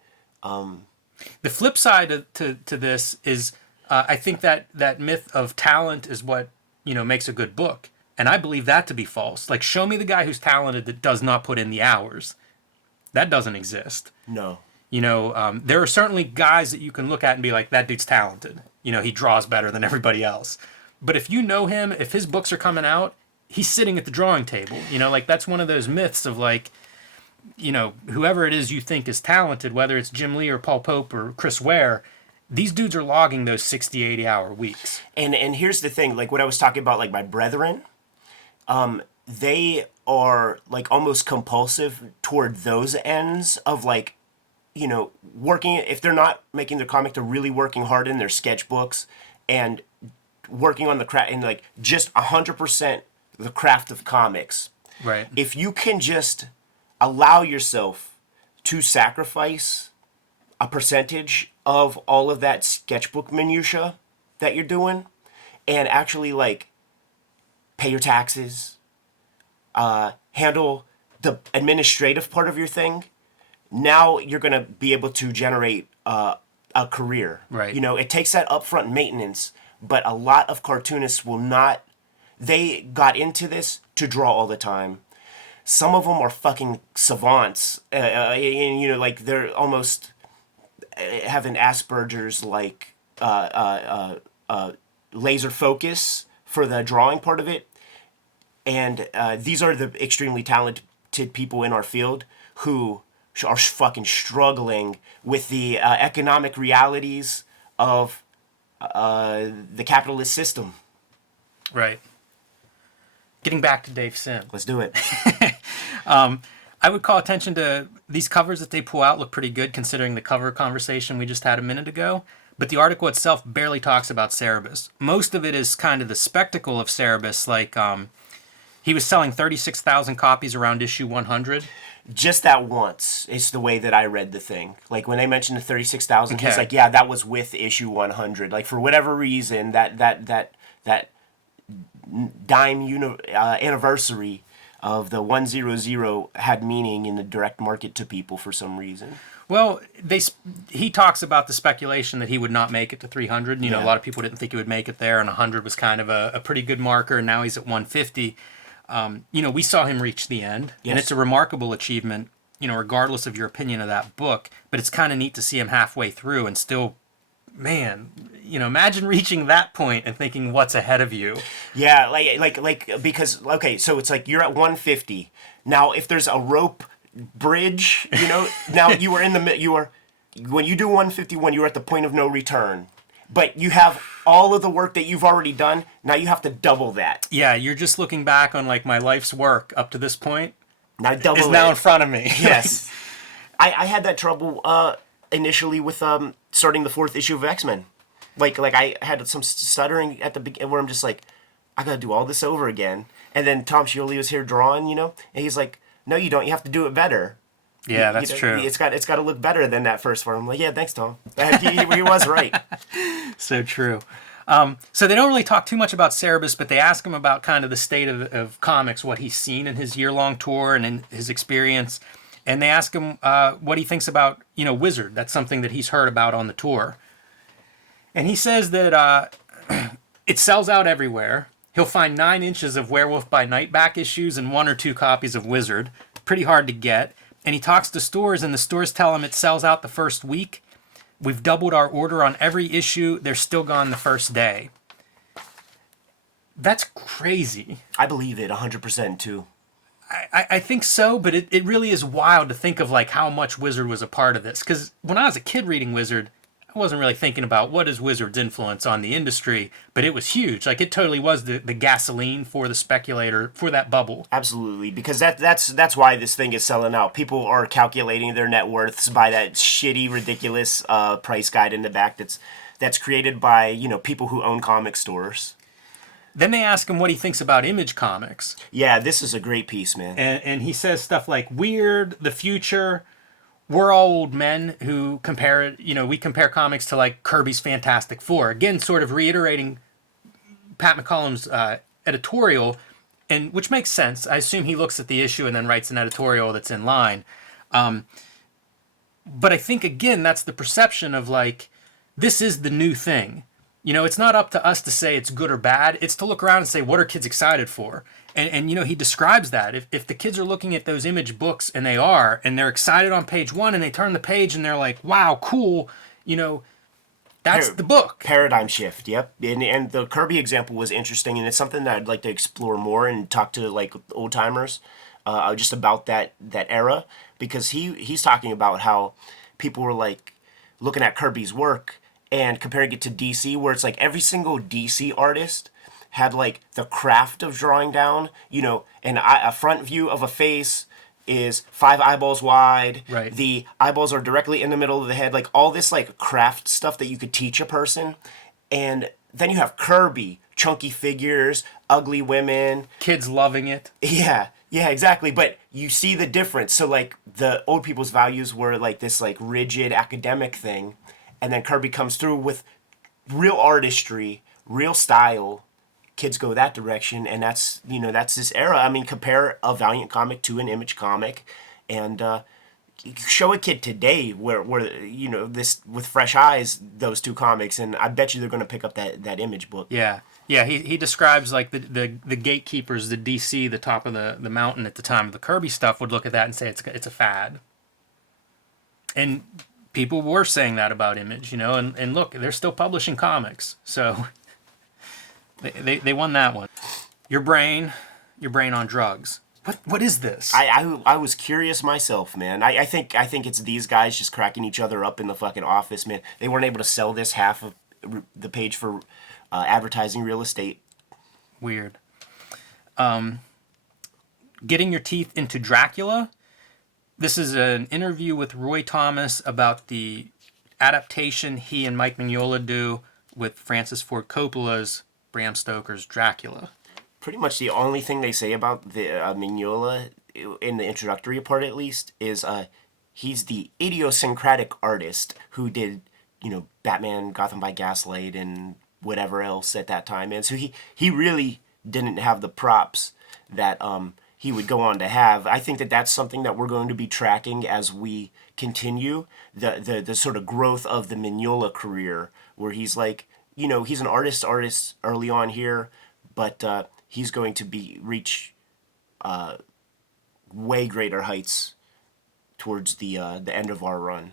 The flip side to this is I think that myth of talent is what, you know, makes a good book. And I believe that to be false. Like, show me the guy who's talented that does not put in the hours. That doesn't exist. No. You know, there are certainly guys that you can look at and be like, that dude's talented. You know, he draws better than everybody else. But if you know him, if his books are coming out, he's sitting at the drawing table. You know, like, that's one of those myths of, like, you know, whoever it is you think is talented, whether it's Jim Lee or Paul Pope or Chris Ware, these dudes are logging those 60, 80-hour weeks. And here's the thing, like, what I was talking about, like, my brethren, they are, like, almost compulsive toward those ends of, like, you know, working. If they're not making their comic, they're really working hard in their sketchbooks and working on the craft, and, like, just 100% the craft of comics. Right. If you can just allow yourself to sacrifice a percentage of all of that sketchbook minutia that you're doing and actually, like, pay your taxes, handle the administrative part of your thing, now you're going to be able to generate a career. Right. You know, it takes that upfront maintenance, but a lot of cartoonists will not. They got into this to draw all the time. some of them are fucking savants, and you know, like they're almost have an Asperger's like laser focus for the drawing part of it. And these are the extremely talented people in our field who are fucking struggling with the economic realities of the capitalist system. Right. Getting back to Dave Sim. Let's do it. I would call attention to these covers that they pull out look pretty good considering the cover conversation we just had a minute ago. But the article itself barely talks about Cerebus. Most of it is kind of the spectacle of Cerebus, like he was selling 36,000 copies around issue 100. Just that once is the way that I read the thing. Like when they mentioned the 36,000, Okay. he's like, yeah, that was with issue 100. Like for whatever reason, that dime anniversary of the 100 had meaning in the direct market to people for some reason. Well, he talks about the speculation that he would not make it to 300. You know, Yeah. a lot of people didn't think he would make it there, and 100 was kind of a pretty good marker, and now he's at 150. You know, we saw him reach the end, Yes. and it's a remarkable achievement, you know, regardless of your opinion of that book. But it's kind of neat to see him halfway through and still, man, you know, imagine reaching that point and thinking what's ahead of you. Yeah, like because okay, so it's like you're at 150. Now, if there's a rope bridge, you know, now you are in the you are when you do 151, you're at the point of no return. But you have all of the work that you've already done. Now you have to double that. Yeah, you're just looking back on like my life's work up to this point Now double is it. now in front of me. Yes. I had that trouble initially with starting the 4th issue of X-Men. Like I had some stuttering at the beginning where I'm just like, I gotta do all this over again. And then Tom Scioli was here drawing, you know, and he's like, no, you don't. You have to do it better. Yeah, that's true. It's got to look better than that first one. I'm like, yeah, thanks, Tom. He was right. So true. So they don't really talk too much about Cerebus, but they ask him about kind of the state of comics, what he's seen in his year-long tour and in his experience. And they ask him what he thinks about, you know, Wizard. That's something that he's heard about on the tour. And he says that it sells out everywhere. He'll find 9 inches of Werewolf by Night back issues and 1 or 2 copies of Wizard. Pretty hard to get. And he talks to stores, and the stores tell him it sells out the first week. We've doubled our order on every issue. They're still gone the first day. That's crazy. I believe it 100% too. I think so, but it really is wild to think of like how much Wizard was a part of this. Because when I was a kid reading Wizard, I wasn't really thinking about what is Wizard's influence on the industry, but it was huge. Like it totally was the gasoline for the speculator, for that bubble. Absolutely, because that's why this thing is selling out. People are calculating their net worths by that shitty, ridiculous price guide in the back that's created by, you know, people who own comic stores. Then they ask him what he thinks about Image Comics. Yeah, this is a great piece, man. And he says stuff like weird, the future. We're all old men who compare it, you know, we compare comics to like Kirby's Fantastic Four. Again, sort of reiterating Pat McCallum's editorial, and which makes sense. I assume he looks at the issue and then writes an editorial that's in line. But I think, again, that's the perception of like, this is the new thing. You know, it's not up to us to say it's good or bad. It's to look around and say, what are kids excited for? And you know, he describes that. If the kids are looking at those Image books, and they're excited on page 1, and they turn the page, and they're like, wow, cool, you know, that's the book. Paradigm shift, yep. And the Kirby example was interesting, and it's something that I'd like to explore more and talk to, like, old-timers just about that era, because he's talking about how people were, like, looking at Kirby's work and comparing it to DC, where it's like every single DC artist had like the craft of drawing down, you know, and a front view of a face is 5 eyeballs wide. Right. The eyeballs are directly in the middle of the head, like all this like craft stuff that you could teach a person. And then you have Kirby, chunky figures, ugly women. Kids loving it. Yeah, exactly. But you see the difference. So like the old people's values were like this like rigid academic thing. And then Kirby comes through with real artistry, real style. Kids go that direction, and that's this era. I mean, compare a Valiant comic to an Image comic, and show a kid today where this with fresh eyes those two comics, and I bet you they're going to pick up that Image book. Yeah. Yeah, he describes like the gatekeepers, the DC, the top of the mountain at the time of the Kirby stuff would look at that and say it's a fad. And people were saying that about Image, and look, they're still publishing comics. So they won that one. Your brain on drugs. What is this? I was curious myself, man. I think it's these guys just cracking each other up in the fucking office, man. They weren't able to sell this half of the page for advertising real estate. Weird. Getting your teeth into Dracula. This is an interview with Roy Thomas about the adaptation he and Mike Mignola do with Francis Ford Coppola's Bram Stoker's Dracula. Pretty much the only thing they say about the Mignola, in the introductory part at least, is he's the idiosyncratic artist who did, Batman, Gotham by Gaslight, and whatever else at that time. And so he really didn't have the props that he would go on to have. I think that's something that we're going to be tracking as we continue the sort of growth of the Mignola career, where he's like, he's an artist early on here, but he's going to reach way greater heights towards the end of our run.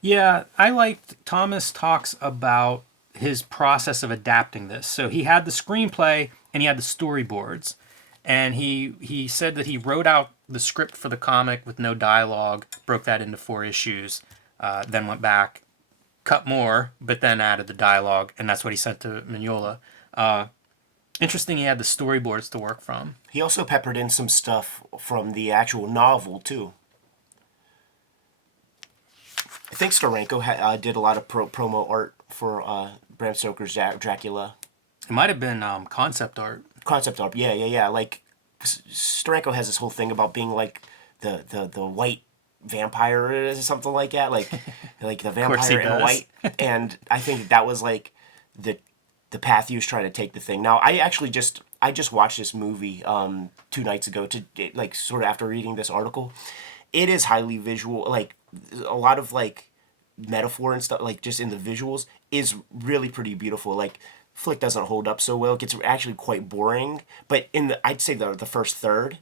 Yeah, I liked Thomas talks about his process of adapting this. So he had the screenplay and he had the storyboards. And he said that he wrote out the script for the comic with no dialogue, broke that into 4 issues, then went back, cut more, but then added the dialogue, and that's what he sent to Mignola. Interesting he had the storyboards to work from. He also peppered in some stuff from the actual novel, too. I think Steranko did a lot of promo art for Bram Stoker's Dracula. It might have been concept art. Concept art, yeah. Like, Steranko has this whole thing about being like the white vampire or something like that. Like the vampire in white. And I think that was like the path he was trying to take the thing. Now, I just watched this movie 2 nights ago, like sort of after reading this article. It is highly visual, like a lot of like metaphor and stuff, like just in the visuals, is really pretty beautiful. Like, flick doesn't hold up so well. It gets actually quite boring. But I'd say the first third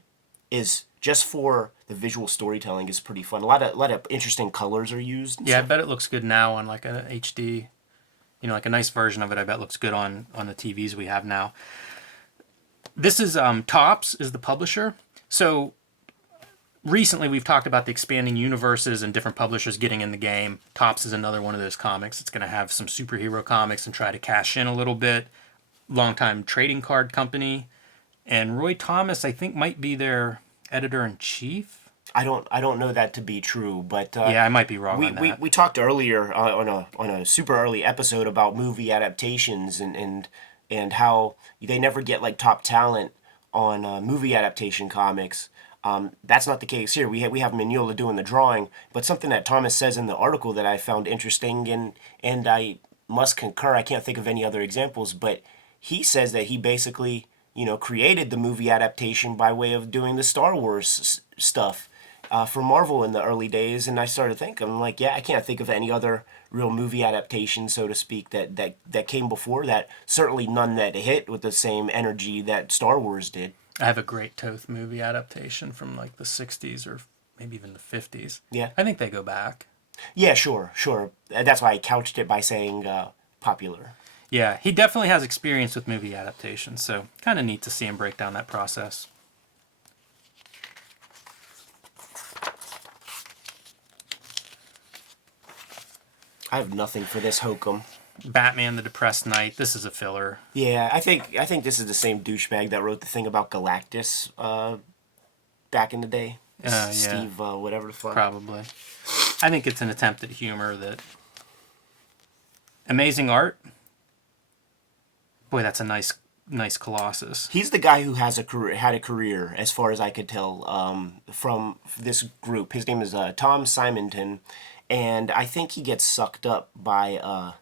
is just for the visual storytelling is pretty fun. A lot of interesting colors are used. Yeah, I bet it looks good now on like a HD. Like a nice version of it, I bet looks good on the TVs we have now. This is Topps is the publisher. So recently we've talked about the expanding universes and different publishers getting in the game. Topps is another one of those comics. It's going to have some superhero comics and try to cash in a little bit. Longtime trading card company. And Roy Thomas, I think, might be their editor-in-chief. I don't know that to be true, but yeah, I might be wrong on that. We talked earlier on a super early episode about movie adaptations and how they never get like top talent on movie adaptation comics. That's not the case here. We have Mignola doing the drawing, but something that Thomas says in the article that I found interesting and I must concur. I can't think of any other examples, but he says that he basically created the movie adaptation by way of doing the Star Wars stuff. For Marvel in the early days, and I started thinking, I'm like, yeah, I can't think of any other real movie adaptation, so to speak, that came before that. Certainly none that hit with the same energy that Star Wars did. I have a great Toth movie adaptation from like the 60s or maybe even the 50s. Yeah. I think they go back. Yeah, sure. That's why I couched it by saying popular. Yeah, he definitely has experience with movie adaptations, so kind of neat to see him break down that process. I have nothing for this hokum. Batman the Depressed Knight. This is a filler. Yeah, I think this is the same douchebag that wrote the thing about Galactus back in the day. Yeah. Steve, whatever the fuck. Probably. I think it's an attempt at humor that... Amazing art. Boy, that's a nice Colossus. He's the guy who had a career, as far as I could tell, from this group. His name is Tom Simonton. And I think he gets sucked up by,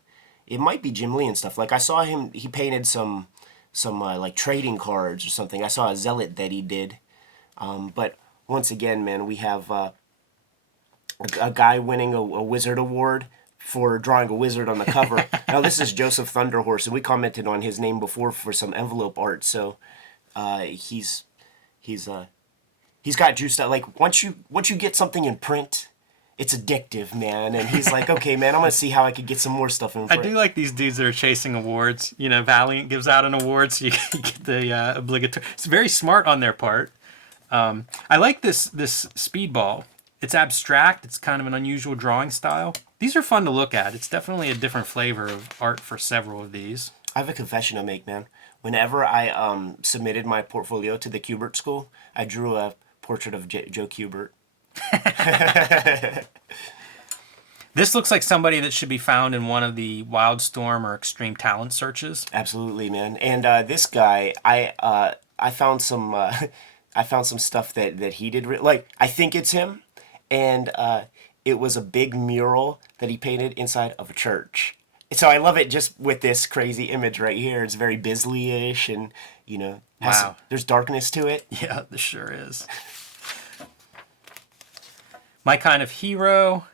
it might be Jim Lee and stuff. Like, I saw him, he painted some like, trading cards or something. I saw a Zealot that he did. But, once again, man, we have a guy winning a wizard award for drawing a wizard on the cover. Now this is Joseph Thunderhorse, and we commented on his name before for some envelope art. So he's got juice that, like, once you get something in print, it's addictive, man. And he's like, okay, man, I'm gonna see how I could get some more stuff in print. I do like these dudes that are chasing awards. You know, Valiant gives out an award, so you get the obligatory. It's very smart on their part. I like this speedball. It's abstract. It's kind of an unusual drawing style. These are fun to look at. It's definitely a different flavor of art for several of these. I have a confession to make, man. Whenever I submitted my portfolio to the Kubert School, I drew a portrait of Joe Kubert. This looks like somebody that should be found in one of the Wildstorm or Extreme Talent searches. Absolutely, man. And this guy, I found some I found some stuff that he did. Like, I think it's him, and it was a big mural that he painted inside of a church. So I love it just with this crazy image right here. It's very Bisley-ish, and Wow. There's darkness to it. Yeah, this sure is. My Kind of Hero.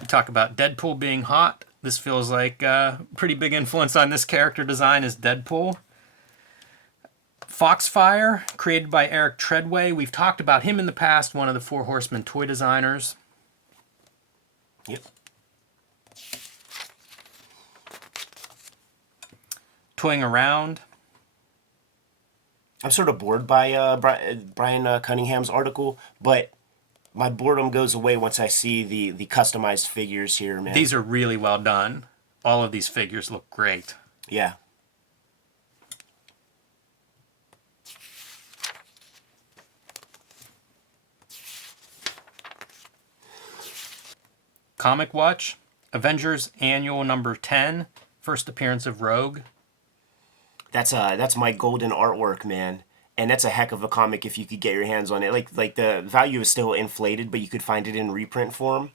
We talk about Deadpool being hot. This feels like a pretty big influence on this character design is Deadpool. Foxfire, created by Eric Treadway. We've talked about him in the past, one of the Four Horsemen toy designers. Yep. Toying Around. I'm sort of bored by Brian Cunningham's article, but my boredom goes away once I see the customized figures here, man. These are really well done. All of these figures look great. Yeah. Comic Watch. Avengers Annual number 10. First appearance of Rogue. That's my golden artwork, man. And that's a heck of a comic if you could get your hands on it. Like the value is still inflated, but you could find it in reprint form.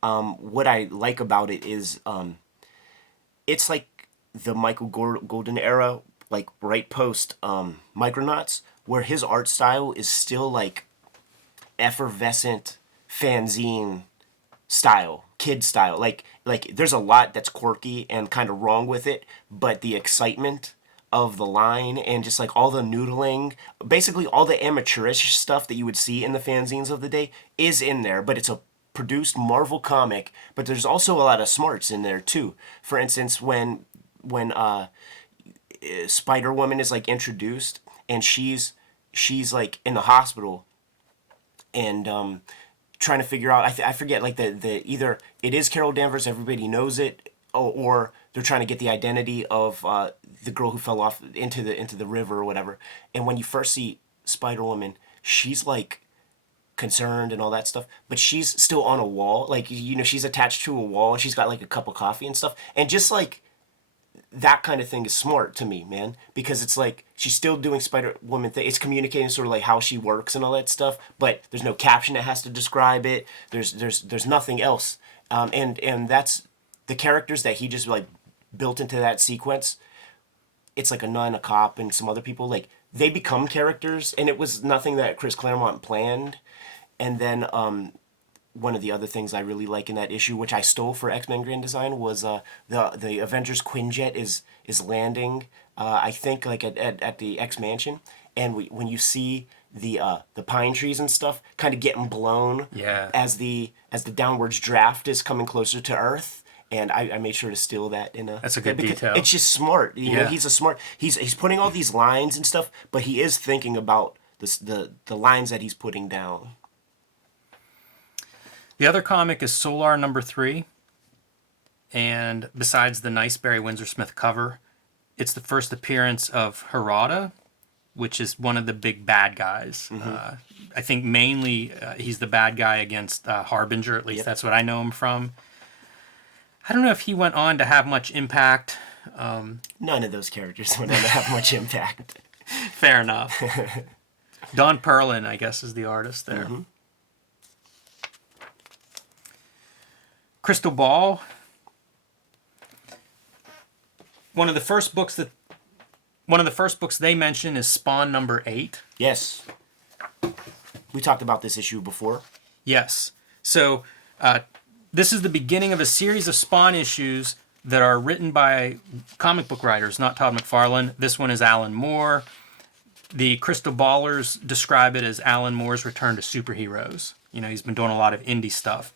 What I like about it is it's like the Michael Golden era, like right post Micronauts, where his art style is still like effervescent fanzine style, kid style. Like there's a lot that's quirky and kind of wrong with it, but the excitement of the line and just like all the noodling, basically all the amateurish stuff that you would see in the fanzines of the day is in there, but it's a produced Marvel comic, but there's also a lot of smarts in there too. For instance, when Spider-Woman is like introduced and she's like in the hospital and trying to figure out, I forget, like the either it is Carol Danvers, everybody knows it, or they're trying to get the identity of the girl who fell off into the river or whatever. And when you first see Spider-Woman, she's like concerned and all that stuff, but she's still on a wall, like, she's attached to a wall and she's got like a cup of coffee and stuff, and just like that kind of thing is smart to me, man, because it's like she's still doing Spider-Woman thing. It's communicating sort of like how she works and all that stuff, but there's no caption that has to describe it. There's nothing else, and that's the characters that he just like built into that sequence. It's like a nun, a cop, and some other people, like they become characters, and it was nothing that Chris Claremont planned. And then one of the other things I really like in that issue, which I stole for X-Men Grand Design, was the Avengers Quinjet is landing, I think, like at the X Mansion, and when you see the pine trees and stuff kind of getting blown, Yeah. as the downwards draft is coming closer to Earth. And I made sure to steal that in a. That's a good detail. It's just smart, you know. He's a smart. He's putting all these lines and stuff, but he is thinking about the lines that he's putting down. The other comic is Solar number 3. And besides the nice Barry Windsor Smith cover, it's the first appearance of Harada, which is one of the big bad guys. Mm-hmm. I think mainly he's the bad guy against Harbinger, at least that's what I know him from. I don't know if he went on to have much impact. None of those characters went on to have much impact. Fair enough. Don Perlin, I guess, is the artist there. Mm-hmm. Crystal Ball. One of the first books they mention is Spawn number 8. Yes. We talked about this issue before. Yes. So This is the beginning of a series of Spawn issues that are written by comic book writers, not Todd McFarlane. This one is Alan Moore. The Crystal Ballers describe it as Alan Moore's return to superheroes. You know, he's been doing a lot of indie stuff.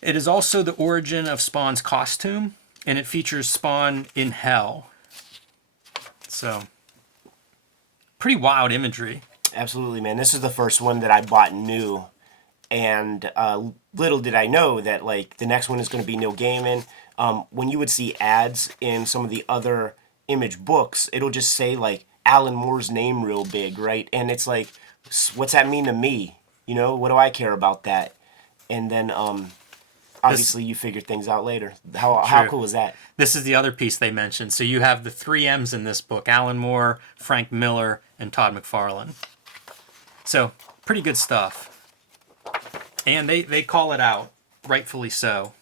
It is also the origin of Spawn's costume, and it features Spawn in hell. So, pretty wild imagery. Absolutely, man. This is the first one that I bought new, and little did I know that like the next one is going to be Neil Gaiman. When you would see ads in some of the other Image books, it'll just say like Alan Moore's name real big, right? And it's like, what's that mean to me? You know, what do I care about that? And then obviously you figure things out later. How cool is that? This is the other piece they mentioned. So you have the 3 M's in this book: Alan Moore, Frank Miller, and Todd McFarlane. So pretty good stuff. And they call it out, rightfully so.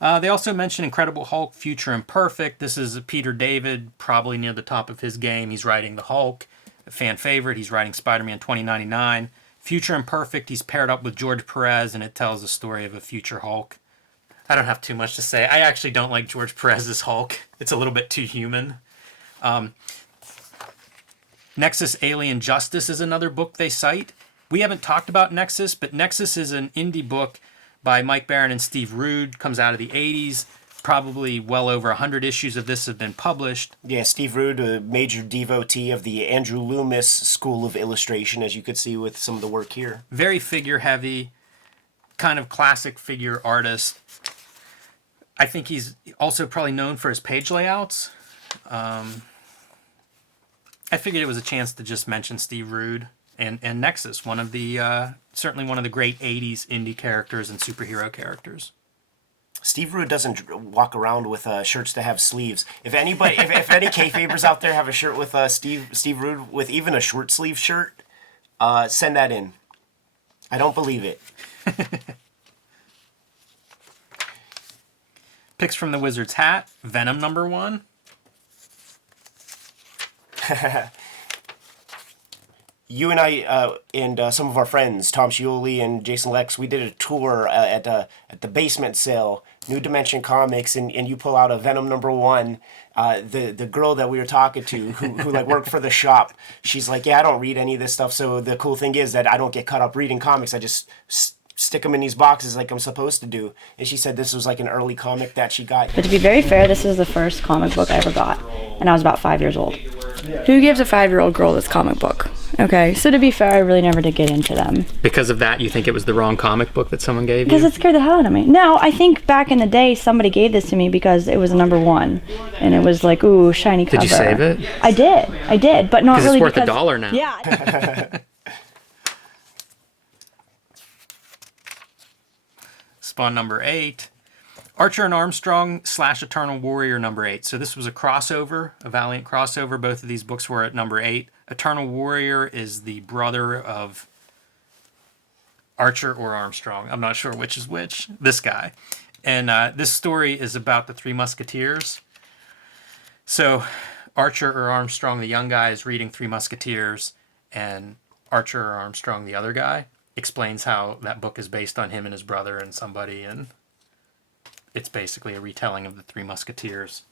They also mention Incredible Hulk, Future Imperfect. This is Peter David, probably near the top of his game. He's writing the Hulk, a fan favorite. He's writing Spider-Man 2099. Future Imperfect, he's paired up with George Perez, and it tells the story of a future Hulk. I don't have too much to say. I actually don't like George Perez's Hulk. It's a little bit too human. Nexus Alien Justice is another book they cite. We haven't talked about Nexus, but Nexus is an indie book by Mike Barron and Steve Rude. Comes out of the 80s. Probably well over 100 issues of this have been published. Yeah, Steve Rude, a major devotee of the Andrew Loomis School of Illustration, as you could see with some of the work here. Very figure-heavy, kind of classic figure artist. I think he's also probably known for his page layouts. I figured it was a chance to just mention Steve Rude and Nexus, one of the certainly one of the great 80s indie characters and superhero characters. Steve Rude doesn't walk around with shirts that have sleeves. If anybody, if any kayfabers out there have a shirt with Steve Rude with even a short sleeve shirt, send that in. I don't believe it. Picks from the Wizard's Hat, Venom #1. You and I and some of our friends, Tom Scioli and Jason Lex, we did a tour at the basement sale, New Dimension Comics, and you pull out a Venom #1. The girl that we were talking to, who like worked for the shop, she's like, yeah, I don't read any of this stuff. So the cool thing is that I don't get caught up reading comics. I just stick them in these boxes like I'm supposed to do. And she said this was like an early comic that she got. But to be very fair, this is the first comic book I ever got, and I was about 5 years old. Who gives a 5-year-old girl this comic book? Okay, so to be fair, I really never did get into them. Because of that, you think it was the wrong comic book that someone gave you? Because it scared the hell out of me. No, I think back in the day, somebody gave this to me because it was a #1, and it was like, ooh, shiny cover. Did you save it? I did, but not really because... because... it's worth $1 now. Yeah. Spawn #8. Archer and Armstrong / Eternal Warrior #8. So this was a crossover, a Valiant crossover. Both of these books were at #8. Eternal Warrior is the brother of Archer or Armstrong. I'm not sure which is which. This guy. And this story is about the Three Musketeers. So Archer or Armstrong, the young guy, is reading Three Musketeers, and Archer or Armstrong, the other guy, explains how that book is based on him and his brother and somebody, and it's basically a retelling of the Three Musketeers.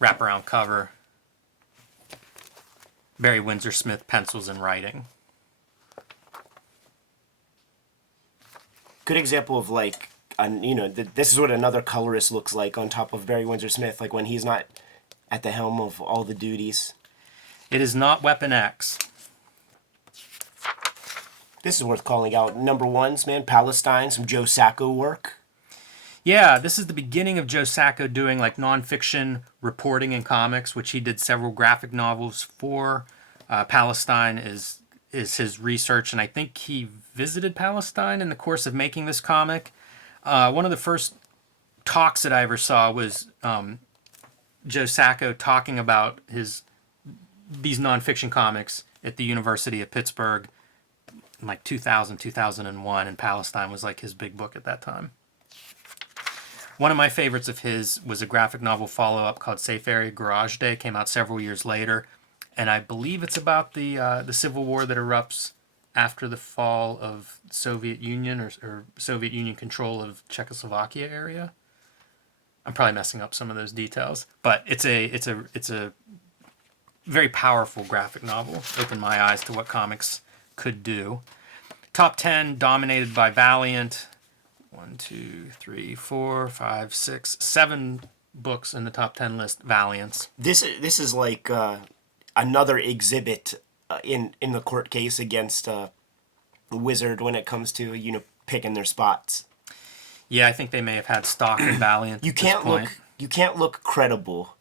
Wraparound cover. Barry Windsor Smith pencils and writing. Good example of like, this is what another colorist looks like on top of Barry Windsor Smith, like when he's not at the helm of all the duties. It is not Weapon X. This is worth calling out. #1s, man. Palestine, some Joe Sacco work. Yeah, this is the beginning of Joe Sacco doing like nonfiction reporting in comics, which he did several graphic novels for. Palestine is his research, and I think he visited Palestine in the course of making this comic. One of the first talks that I ever saw was Joe Sacco talking about these nonfiction comics at the University of Pittsburgh in like 2000, 2001, and Palestine was like his big book at that time. One of my favorites of his was a graphic novel follow-up called Safe Area Garage Day. Came out several years later, and I believe it's about the Civil War that erupts after the fall of Soviet Union or Soviet Union control of Czechoslovakia area. I'm probably messing up some of those details, but it's a very powerful graphic novel. Opened my eyes to what comics could do. Top 10 dominated by Valiant. 1, 2, 3, 4, 5, 6, 7 books in the top 10 list. Valiants. This is like another exhibit in the court case against Wizard when it comes to picking their spots. Yeah, I think they may have had stock in Valiant. You can't look credible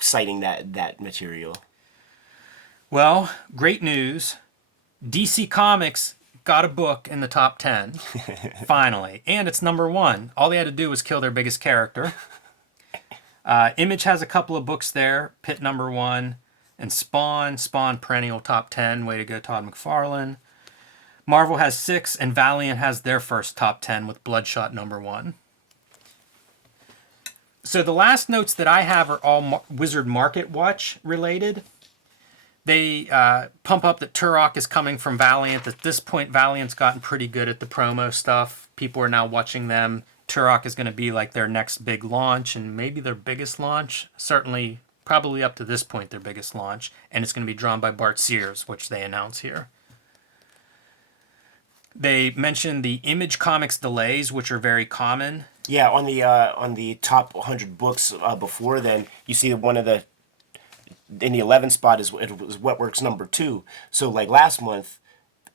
citing that material. Well, great news. DC Comics got a book in the top 10, finally. And it's number 1. All they had to do was kill their biggest character. Image has a couple of books there. Pit number 1. And Spawn perennial top 10. Way to go, Todd McFarlane. Marvel has 6, and Valiant has their first top 10 with Bloodshot number 1. So the last notes that I have are all Wizard Market Watch related. They pump up that Turok is coming from Valiant. At this point, Valiant's gotten pretty good at the promo stuff. People are now watching them. Turok is going to be like their next big launch, and maybe their biggest launch. Certainly, probably up to this point, their biggest launch. And it's going to be drawn by Bart Sears, which they announce here. They mentioned the Image Comics delays, which are very common. Yeah, on the top 100 books before then, you see one of the in the 11th spot is Wetworks number 2. So like last month,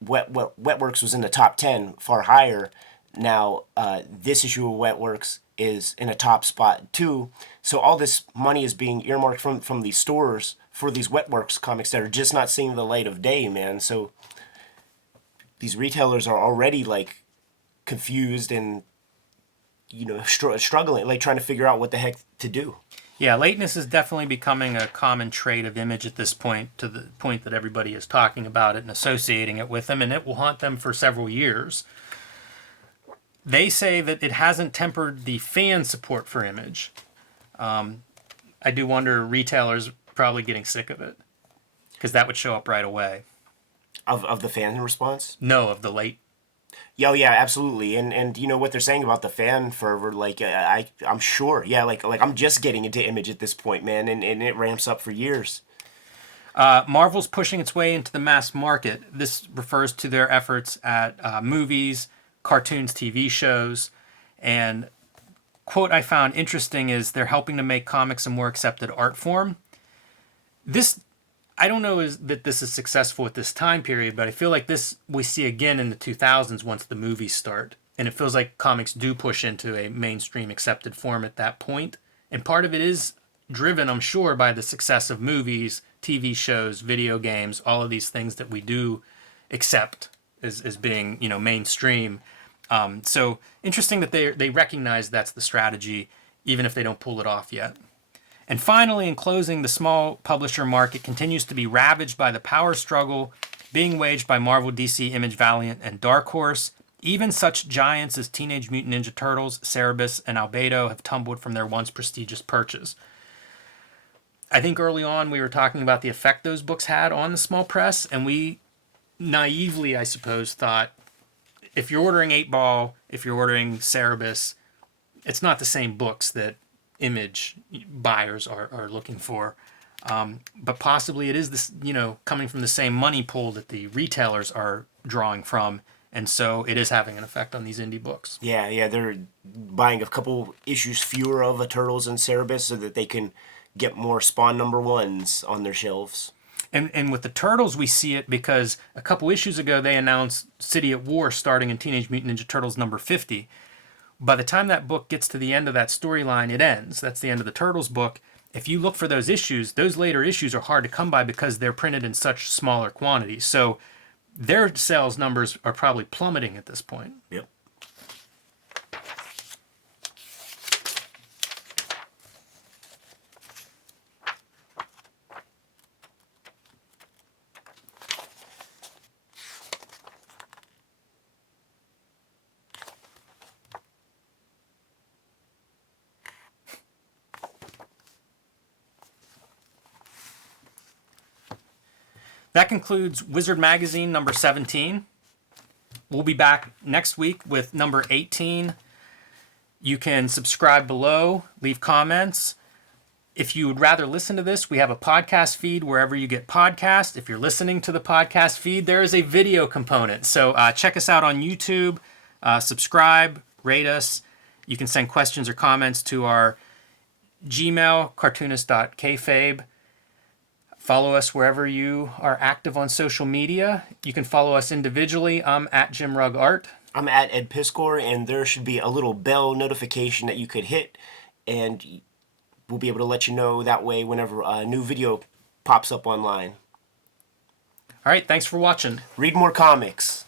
Wetworks was in the top 10, far higher. Now this issue of Wetworks is in a top spot too. So all this money is being earmarked from these stores for these Wetworks comics that are just not seeing the light of day, man. So these retailers are already like confused and struggling, like trying to figure out what the heck to do. Yeah, lateness is definitely becoming a common trait of Image at this point, to the point that everybody is talking about it and associating it with them, and it will haunt them for several years. They say that it hasn't tempered the fan support for Image. I do wonder, retailers probably getting sick of it, because that would show up right away. Of the fan response? No, of the late. Yeah, absolutely. And you know what they're saying about the fan fervor, like I'm sure. Yeah, like I'm just getting into Image at this point, man, and it ramps up for years. Marvel's pushing its way into the mass market. This refers to their efforts at movies, cartoons, TV shows, and quote I found interesting is they're helping to make comics a more accepted art form. This, I don't know that this is successful at this time period, but I feel like this we see again in the 2000s once the movies start. And it feels like comics do push into a mainstream accepted form at that point. And part of it is driven, I'm sure, by the success of movies, TV shows, video games, all of these things that we do accept as being, mainstream. So interesting that they recognize that's the strategy, even if they don't pull it off yet. And finally, in closing, the small publisher market continues to be ravaged by the power struggle being waged by Marvel, DC, Image, Valiant, and Dark Horse. Even such giants as Teenage Mutant Ninja Turtles, Cerebus, and Albedo have tumbled from their once prestigious perches. I think early on we were talking about the effect those books had on the small press, and we naively, I suppose, thought if you're ordering 8-Ball, if you're ordering Cerebus, it's not the same books that Image buyers are looking for. But possibly it is this, coming from the same money pool that the retailers are drawing from. And so it is having an effect on these indie books. Yeah, they're buying a couple issues fewer of a Turtles and Cerebus so that they can get more Spawn number 1s on their shelves. And with the Turtles, we see it because a couple issues ago they announced City at War starting in Teenage Mutant Ninja Turtles number 50. By the time that book gets to the end of that storyline, it ends. That's the end of the Turtles book. If you look for those issues, those later issues are hard to come by because they're printed in such smaller quantities. So their sales numbers are probably plummeting at this point. Yep. That concludes Wizard Magazine number 17. We'll be back next week with number 18. You can subscribe below, leave comments. If you would rather listen to this, we have a podcast feed wherever you get podcasts. If you're listening to the podcast feed, there is a video component. So check us out on YouTube, subscribe, rate us. You can send questions or comments to our Gmail, cartoonist.kayfabe. Follow us wherever you are active on social media. You can follow us individually. I'm at Jim Rugg Art. I'm at Ed Piskor, and there should be a little bell notification that you could hit, and we'll be able to let you know that way whenever a new video pops up online. All right, thanks for watching. Read more comics.